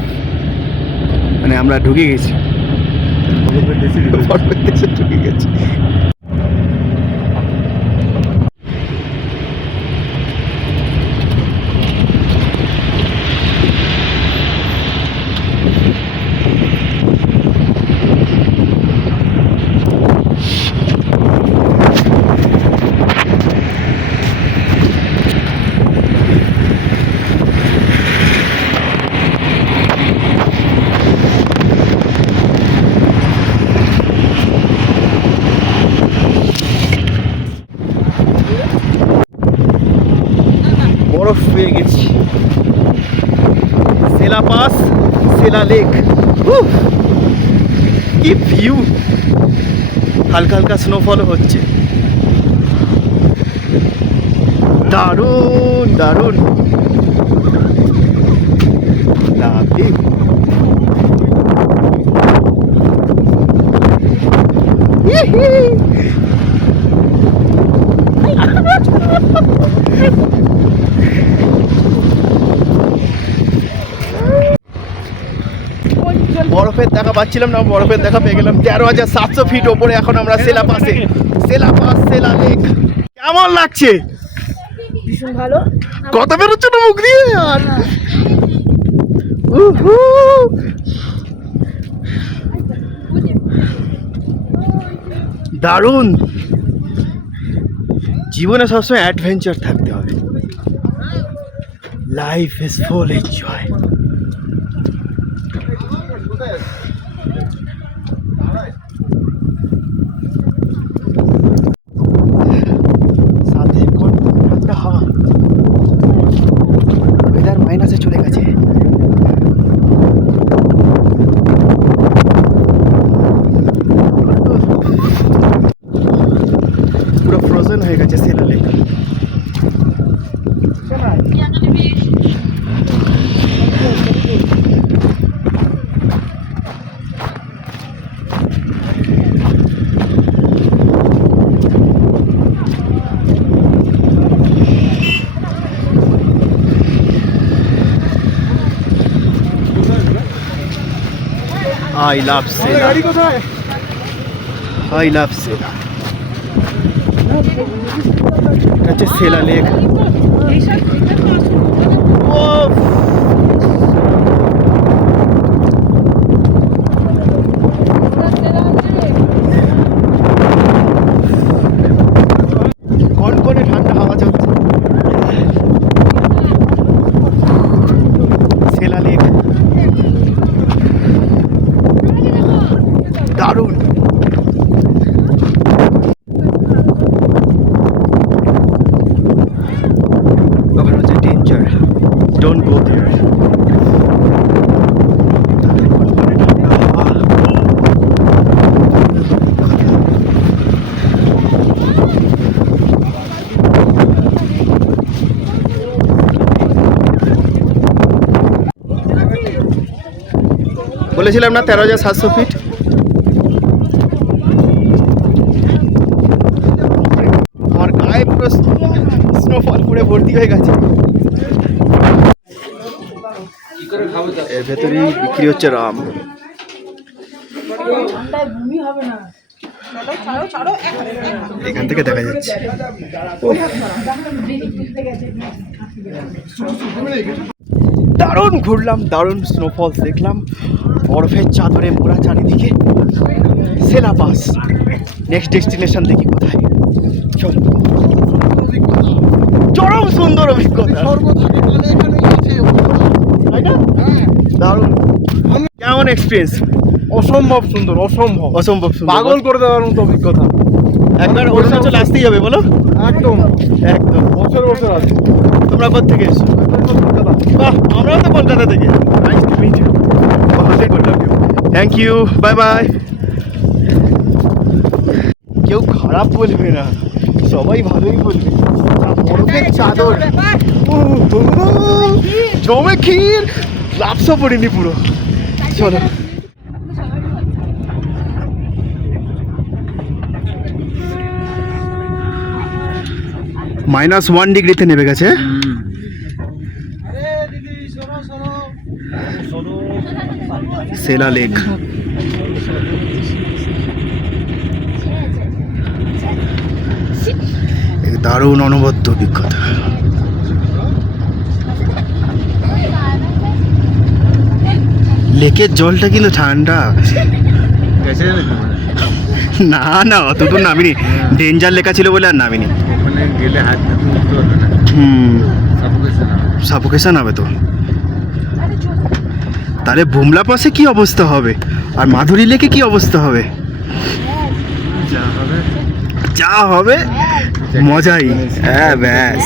মানে আমরা ঢুকে গেছি বরফের দেশে বরফের দেশে ঢুকে গেছি। বরফ পেয়ে গেছি। সেলা পাস, সেলা লেক, কি ভিউ! হালকা হালকা স্নোফল হচ্ছে, দারুণ দারুণ। লাভলি। বরফের দেখা পাচ্ছিলাম না, বরফের দেখা পেয়ে গেলাম। 13,700 ফিট ওপরে এখন আমরা সেলা পাসে। সেলা পাস, সেলা লেক। কেমন লাগছে? ভীষণ ভালো। কথা বেরোচ্ছে না মুখ দিয়ে আর। উহু। দারুণ। জীবনে সবসময় অ্যাডভেঞ্চার থাকতে হবে। Life is full enjoy. সাথে ঠান্ডা হাওয়া, ওয়েদার মাইনাসে চলে গেছে। পুরো ফ্রোজেন হয়ে গেছে সেলা lake. I love Sela. I love Sela. এটা হচ্ছে সেলা লেক। কনকনে ঠান্ডা হাওয়া চলছে। সেলা লেক দারুণ। ওখানে হচ্ছে ডেঞ্জার, ডোন্ট গো দেয়ার। বলেছিলাম না 13,700 ফিট। আমার গায়ে পুরো স্নোফল পুরো ভর্তি হয়ে গেছে। এর ভেতরেই বিক্রি হচ্ছে রাম। এখান থেকে দেখা যাচ্ছে। দারুণ ঘুরলাম, দারুণ স্নোফলস দেখলাম, বরফের চাদরে মোড়া চারিদিকে। সেলা পাস। নেক্সট ডেস্টিনেশন দেখি কোথায়। চল। চরম সুন্দর অভিজ্ঞতা, তাই না? দারুণ। কেমন এক্সপিরিয়েন্স? অসম্ভব সুন্দর, অসম্ভব অসম্ভব সুন্দর। পাগল করে দেওয়ার মতো অভিজ্ঞতা। একবার অরুণাচল আসতেই হবে, বলো। একদম একদম। বছর বছর আছে। তোমরা কোথা থেকে এসছো? বাহ, আমরাও তো কলকাতা থেকে। Nice to meet you. Thank you, bye bye. কেউ খারাপ বলবে না, সবাই ভালোই বলবে। বরফের চাদর, জমে ক্ষীর, গ্লাভসও পরিনি পুরো। চলো -1 ডিগ্রিতে নেমে গেছে। সেলা লেক, দারুণ অনবদ্য অভিজ্ঞতা। লেকের জলটা কিন্তু ঠান্ডা। না না অতদূর নামিনি, ডেঞ্জার লেখা ছিল বলে আর নামিনি। সাফোকেশন হবে তো। তাহলে বুমলা পাশে কি অবস্থা হবে আর মাধুরী লেকে কি অবস্থা হবে? যা হবে মজাই। হ্যাঁ ব্যাস।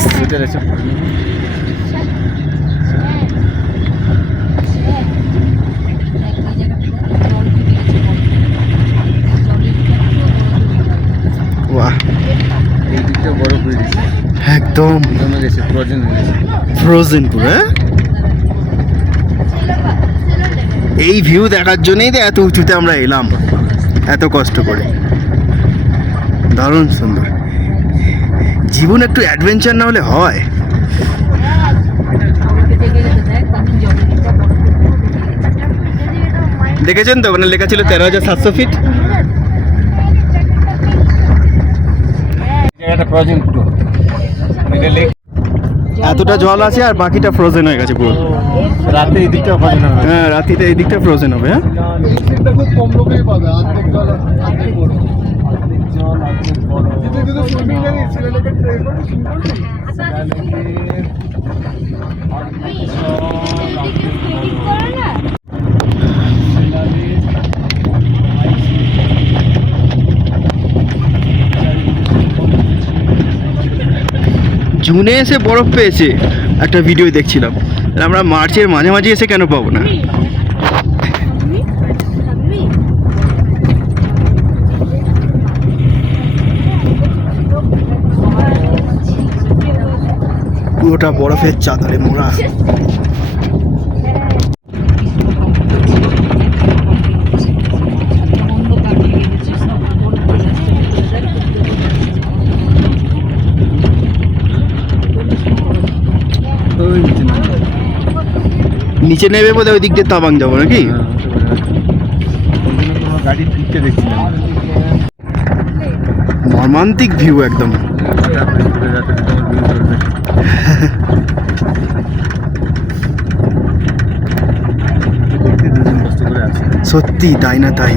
বাহ, একদম ফ্রোজেন পুরো। হ্যাঁ? এই ভিউ দেখার জন্যই তো এত উঁচুতে আমরা এলাম, এত কষ্ট করে। দারুণ সুন্দর। জীবন একটু অ্যাডভেঞ্চার না হলে হয়? দেখেছেন তো ওখানে লেখা ছিল 13,700 ফিট। এতটা জল আছে আর বাকিটা ফ্রোজেন হয়ে গেছে পুরো। রাতে এই দিকটা ফ্রোজেন হবে। হ্যাঁ রাতিতে এই দিকটা ফ্রোজেন হবে। হ্যাঁ খুব কম লোকেই পাবে, অর্ধেক জল অর্ধেক বড়। কিন্তু সুইমিং জানিস সিলেটের ট্রেন জুনে এসে বরফ পেয়েছে একটা ভিডিও দেখছিলাম। আমরা মার্চের মাঝামাঝি এসে কেন পাবো না? পুরোটা বরফের চাদরে মোড়া। নিচে নেবে বোধ হয় ওই দিক দিয়ে তাবাং যাবো নাকি? গাড়ি ফিরতে দেখছিলাম। মর্মান্তিক ভিউ একদম। সত্যি তাই না তাই।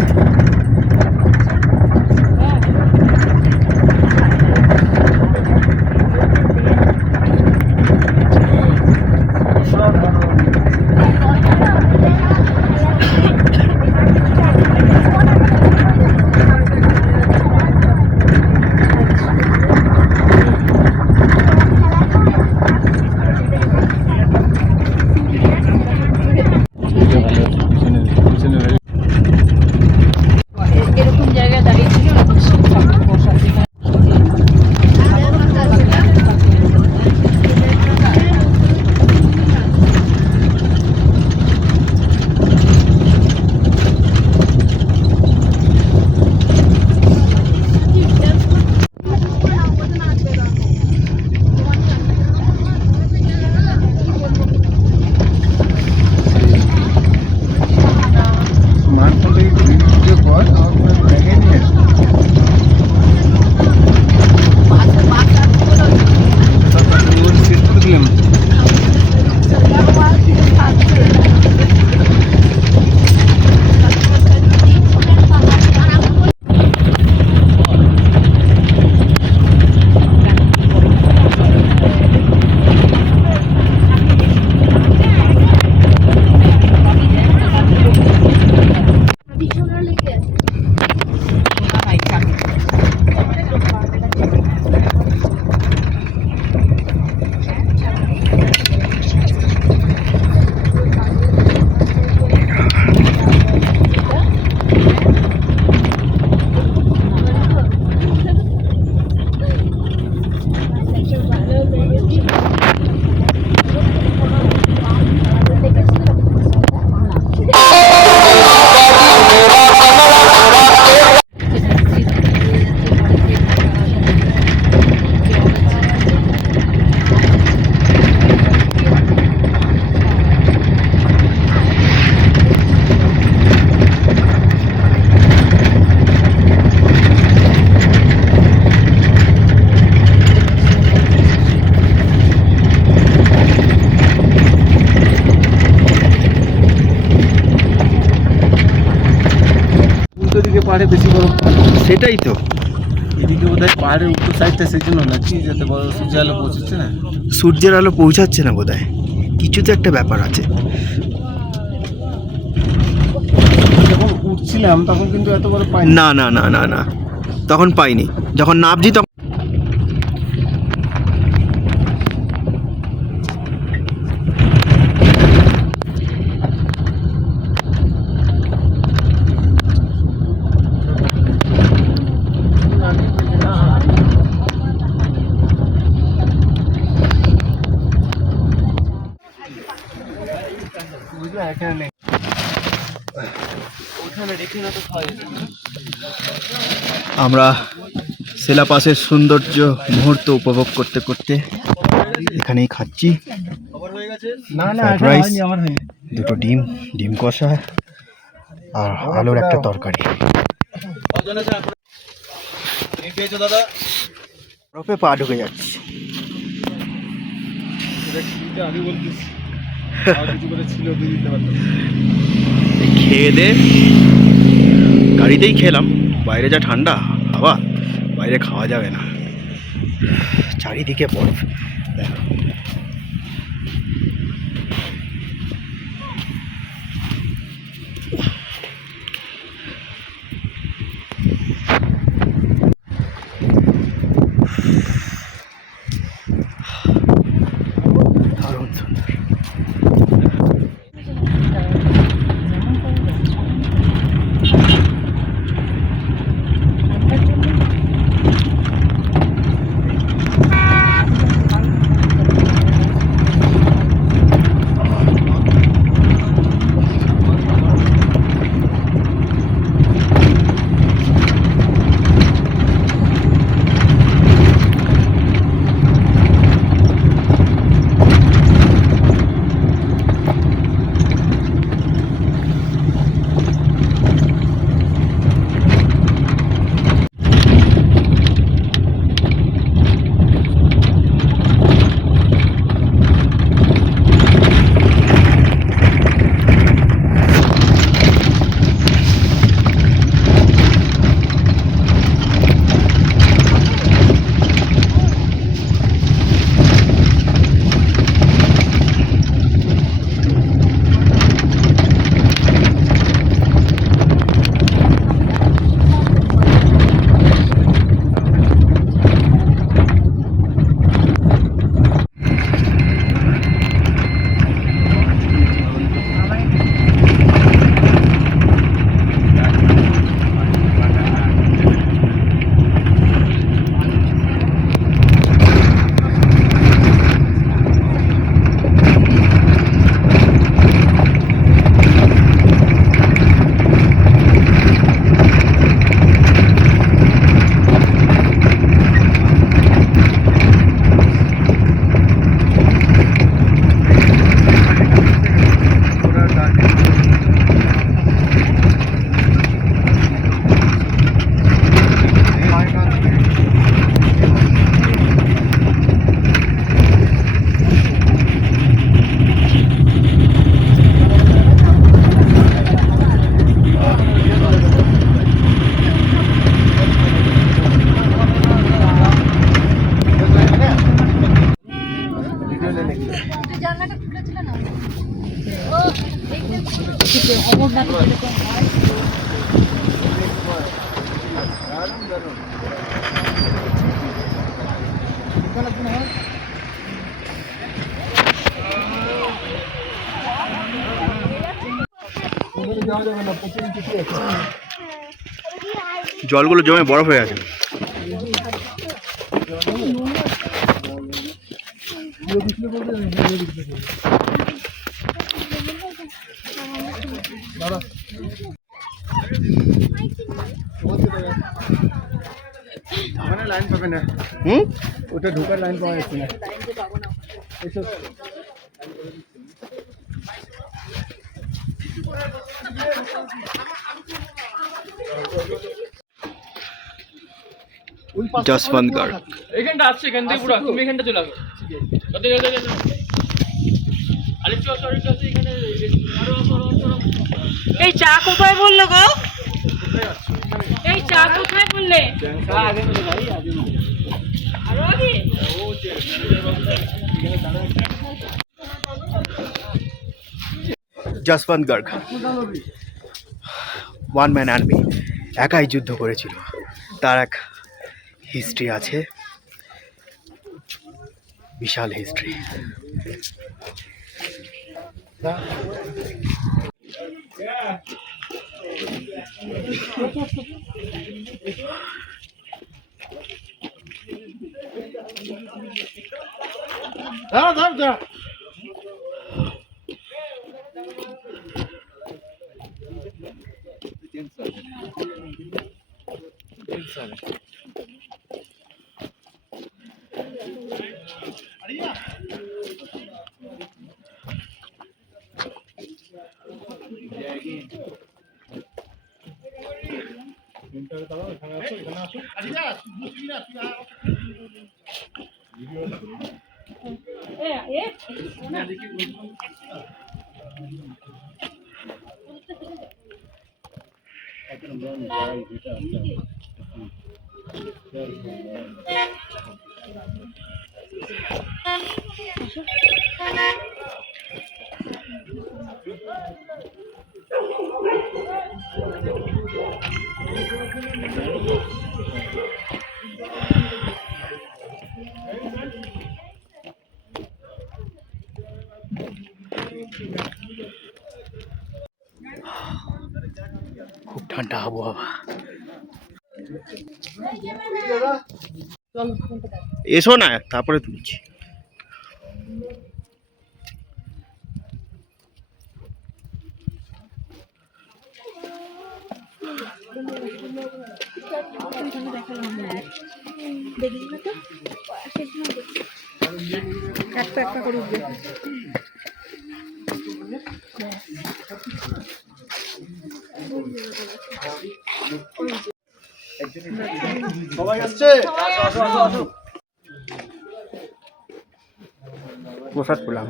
পাহাড়ে বেশি বরফ পড়ে। সেটাই তো, এদিকে বোধহয় পাহাড়ের উত্তর সাইডটা সেই জন্য নাকি যাতে বড় সূর্য আলো পৌঁছচ্ছে না। সূর্যের আলো পৌঁছাচ্ছে না বোধহয়, কিছু তো একটা ব্যাপার আছে। যখন উঠছিলাম তখন কিন্তু এত বড় পাইনি। না না না না না, তখন পাইনি, যখন নামছি তখন। বুঝলে এখানে নেই। আমরা সেলাপাসের সৌন্দর্য মুহূর্ত উপভোগ করতে করতে এখানেই খাচ্ছি। না না Fried এখানে rice, হয়নি, আমার হয়নি। দুটো ডিম, ডিম কষা আর আলুর একটা তরকারি। বরফে পা ঢুকে যাচ্ছে। আমি বলছিস আর কিছু করে ছিল দিয়ে দিতে পারতাম। খেয়ে দে গাড়িতেই খেলাম, বাইরে যা ঠান্ডা হাওয়া, বাইরে খাওয়া যাবে না, চারিদিকে বরফ। দেখো দারুণ সুন্দর। জলগুলো জমে বরফ হয়ে আছে। মানে লাইন পাবে না, ওটা ঢোকার লাইন পাওয়া যাচ্ছে না। এইসব जसवंतगढ़ এখানটা আসছে, এখান থেকে পুরো তুমি এখানটা চলে আসো। এই চা কোথায় বললো গো? চা কোথায় বললে আরো আগে Jaswant Garg one man army, একাই যুদ্ধ করেছিল, তার এক হিস্ট্রি আছে, বিশাল হিস্ট্রি। খুব ঠান্ডা আবহাওয়া। এসো না, তারপরে তুলছি। একটা একটা করে উঠবে। সবাই আসছে, প্রসাদ পেলাম।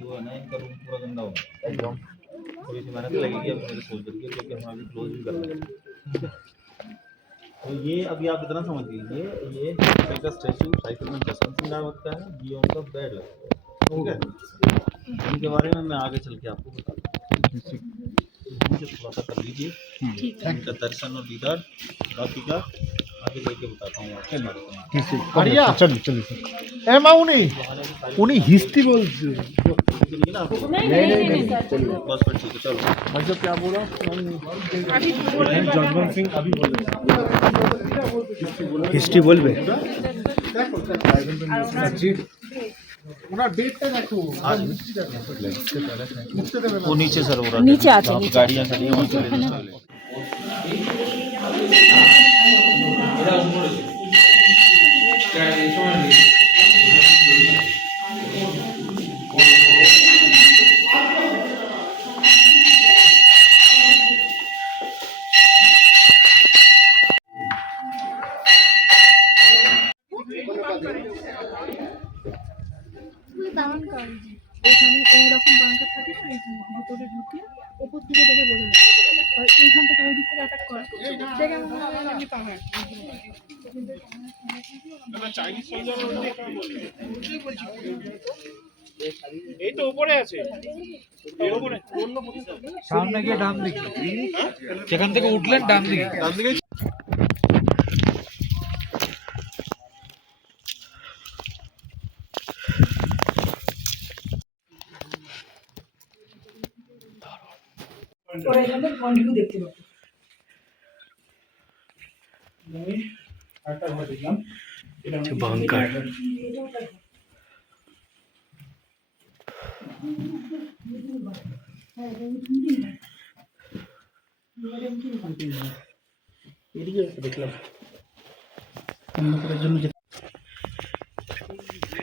जो है ना इनका रूम पूरा गंदा हो गया एकदम। थोड़ी सी मेहनत लगेगी अब मेरे सोच करके, क्योंकि हम अभी क्लोज भी कर रहे हैं। तो ये अभी आप इतना समझ लीजिए, ये का स्टैचू साइकिल में जसवंत सिंह रावत का है, ये उनका बेड लगता है, ठीक है। इनके बारे में मैं आगे चल के आपको बताता हूँ, मुझे थोड़ा सा कर लीजिए इनका दर्शन और दीदार, बाकी का आगे लेके बताता हूँ आपको। এ মা উনি হিস্ট্রি বলছে। बस फिर ठीक है, चलो। मतलब क्या बोला जसवंत सिंह अभी बोले হিস্ট্রি বলবে। ওনার ডেটটা দেখো, वो नीचे सर, वो नीचे आते नीचे गाड़ियाँ खड़ी हैं वहाँ चले जाओ। এখানে এইরকম বাঙ্কার থাকে, ভিতরে ঢুকে ওপর থেকে দেখে বোঝা যায়, আর এইখান থেকে ওই দিক থেকে অ্যাটাক করে দেখে মনে হয় এমনি পাহাড়। এই তো উপরে আছে, সামনে গিয়ে ডান দিকে, যেখান থেকে উঠলেন ডান দিকে। ওরা এখান থেকে ফ্রন্ট ভিউ দেখতে পাবে। একটা ঘর দেখলাম, এটা বাংকার।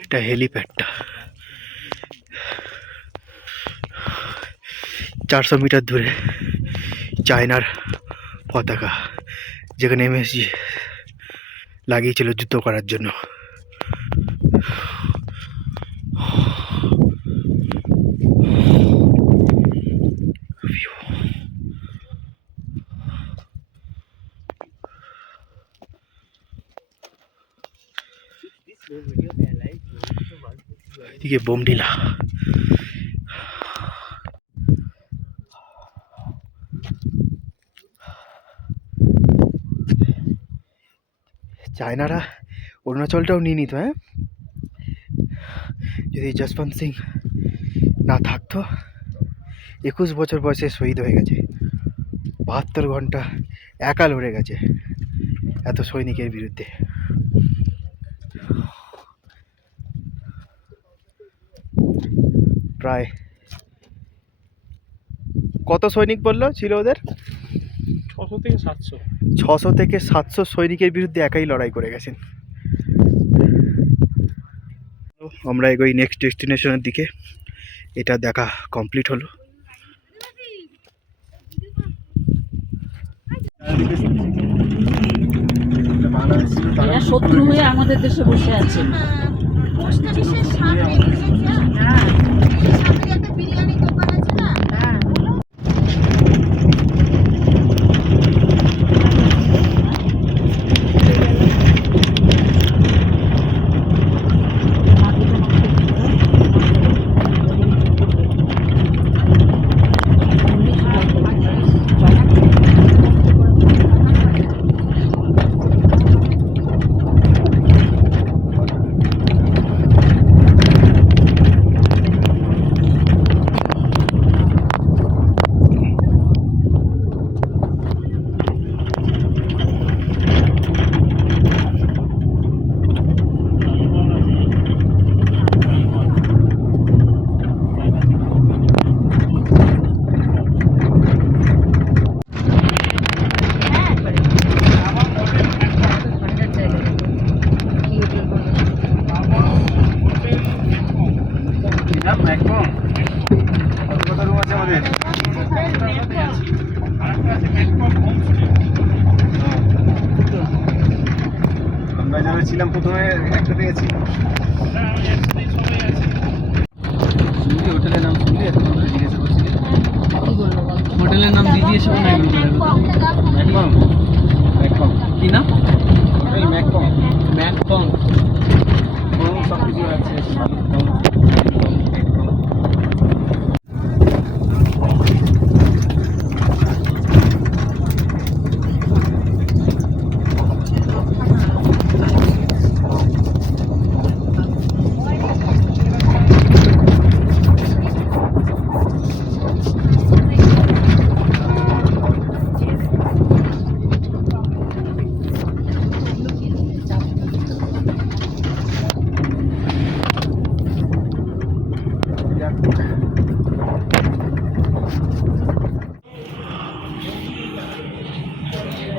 এটা হেলিপ্যাডটা 400 মিটার দূরে চায়নার পতাকা, যেখানে এমএসজি লাগিয়েছিল যুদ্ধ করার জন্য। এদিকে বোমডিলা। চায়নারা অরুণাচলটাও নিয়ে নিত, হ্যাঁ, যদি যশবন্ত সিং না থাকতো। 21 বছর বয়সে শহীদ হয়ে গেছে, 72 ঘন্টা একা লড়ে গেছে এত সৈনিকের বিরুদ্ধে। প্রায় কত সৈনিক বললো ছিল ওদের? 600 থেকে 700 সৈনিকের বিরুদ্ধে একাই লড়াই করে গেছেন। আমরা এগোই নেক্সট ডেস্টিনেশনের দিকে। এটা দেখা কমপ্লিট হলো। এরা শত্রু হয়ে আমাদের দেশে বসে আছে। পোস্ট অফিসের সামনে দেখেছেন? হ্যাঁ, সামনে একটা বিরিয়ানি দোকান আছে না? হ্যাঁ। আমরা যারা ছিলাম প্রথমে একসাথে গেছি। শুনলি হোটেলের নাম শুনলি? এখন আমরা জিজ্ঞাসা করছিলি হোটেলের নাম দিদি এসে মনে হয় ম্যাককম। ম্যাককম কি নাম? হোটেল ম্যাককম। ম্যাককম সব কিছু আছে।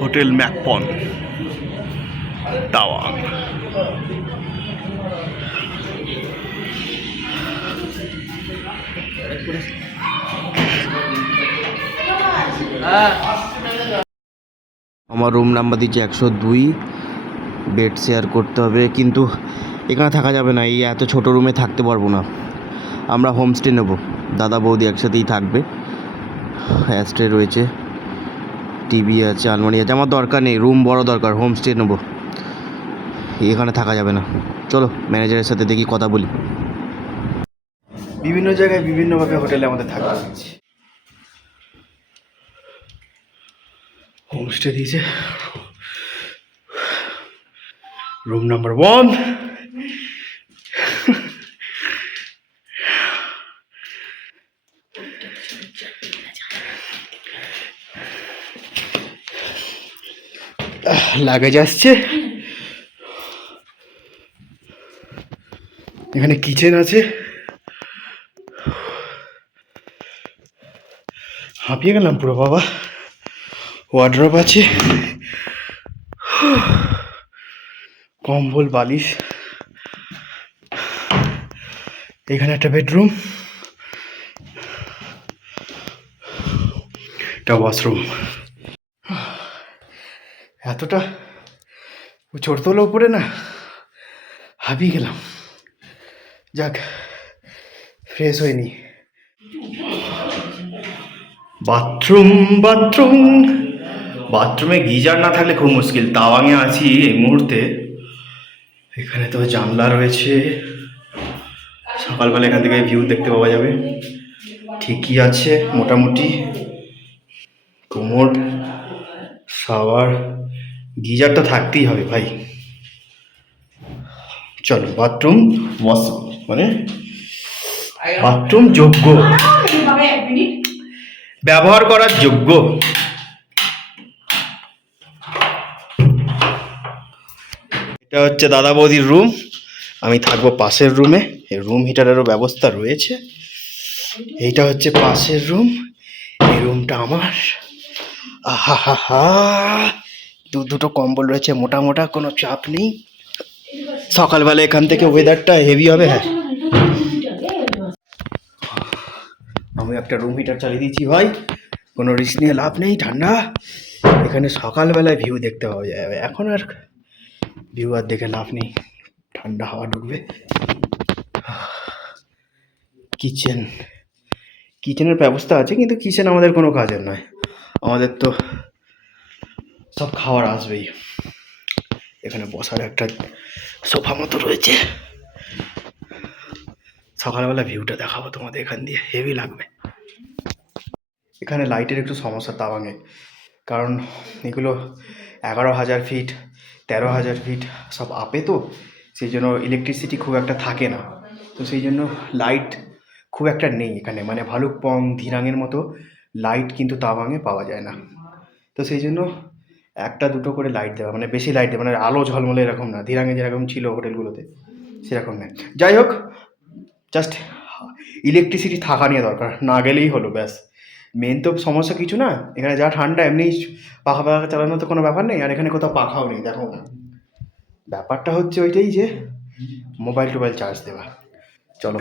হোটেল ম্যাকপন, তাওয়াং। আমার রুম নাম্বার দিচ্ছে 102। বেড শেয়ার করতে হবে, কিন্তু এখানে থাকা যাবে না, এই এত ছোট রুমে থাকতে পারবো না। আমরা হোমস্টে নেব, দাদা বৌদি একসাথেই থাকবে। অ্যাস্ট্রে রয়েছে, টিভি আছে, আলমারি আছে। আমার দরকার নেই, রুম বড় দরকার, হোমস্টে নেব। এখানে থাকা যাবে না। চলো ম্যানেজারের সাথে দেখি কথা বলি। বিভিন্ন জায়গায় বিভিন্নভাবে হোটেলে আমাদের থাকতে হচ্ছে। হোমস্টে দিয়েছে, রুম নাম্বার 1। লাগেজ আসছে। এখানে কিচেন আছে। হাঁপিয়ে গেলাম পুরো বাবা। ওয়ার্ড্রপ আছে, কম্বল, বালিশ। এখানে একটা বেডরুম, একটা ওয়াশরুম। এতটা চড়তে হলো উপরে না, হাঁপিয়ে গেলাম। যাক, ফ্রেশ হয়নি। বাথরুম বাথরুম বাথরুমে গিজার না থাকলে খুব মুশকিল। তাওয়াংয়ে আছি এই মুহূর্তে। এখানে তো জানলা রয়েছে, সকালবেলা এখান থেকে ভিউ দেখতে পাওয়া যাবে। ঠিকই আছে মোটামুটি। কোমোড, শাওয়ার, গিজার তো থাকতেই হবে ভাই। চলো বাথরুম ওয়াশরুম মানে বাথরুম যোগ্য, ব্যবহার করার যোগ্য। এটা হচ্ছে দাদা বৌদির রুম, আমি থাকবো পাশের রুমে। এই রুম হিটারেরও ব্যবস্থা রয়েছে। এইটা হচ্ছে পাশের রুম, এই রুমটা আমার। আহা হা হা, দুটো কম্বল রয়েছে মোটা মোটা, কোনো চাপ নেই। সকালবেলা এখান থেকে ওয়েদারটা হেভি হবে। হ্যাঁ, আমি একটা রুম হিটার চালিয়ে দিয়েছি ভাই, কোনো রিস্ক নিয়ে লাভ নেই। ঠান্ডা, এখানে সকালবেলায় ভিউ দেখতে পাওয়া যাবে। এখন আর ভিউ আর দেখে লাভ নেই, ঠান্ডা হাওয়া ঢুকবে। কিচেন, কিচেনের ব্যবস্থা আছে, কিন্তু কিচেন আমাদের কোনো কাজের নয়। আমাদের তো সব খাবার আসবেই। এখানে বসার একটা সোফা মতো রয়েছে। সকালবেলা ভিউটা দেখাবো তোমাদের এখান দিয়ে, হেভি লাগবে। এখানে লাইটের একটু সমস্যা তাওয়াংয়ে, কারণ এগুলো 11,000 ফিট 13,000 ফিট সব আপে, তো সেই জন্য ইলেকট্রিসিটি খুব একটা থাকে না। তো সেই জন্য লাইট খুব একটা নেই এখানে, মানে ভালুকপং ধিরাঙের মতো লাইট কিন্তু তাওয়াংয়ে পাওয়া যায় না। তো সেই জন্য একটা দুটো করে লাইট দেওয়া, মানে বেশি লাইট দেওয়া, মানে আলো ঝলমলে এরকম না, ধিরাঙে যেরকম ছিল হোটেলগুলোতে সেরকম নেই। যাই হোক, জাস্ট ইলেকট্রিসিটি থাকা নিয়ে দরকার, না গেলেই হলো ব্যাস। মেন তো সমস্যা কিছু না, এখানে যা ঠান্ডা, এমনি পাখা পাখা চালানো তো কোনো ব্যাপার নেই। আর এখানে কোথাও পাখাও নেই, দেখো। ব্যাপারটা হচ্ছে ওইটাই যে মোবাইল টোবাইল চার্জ দেওয়া। চলো।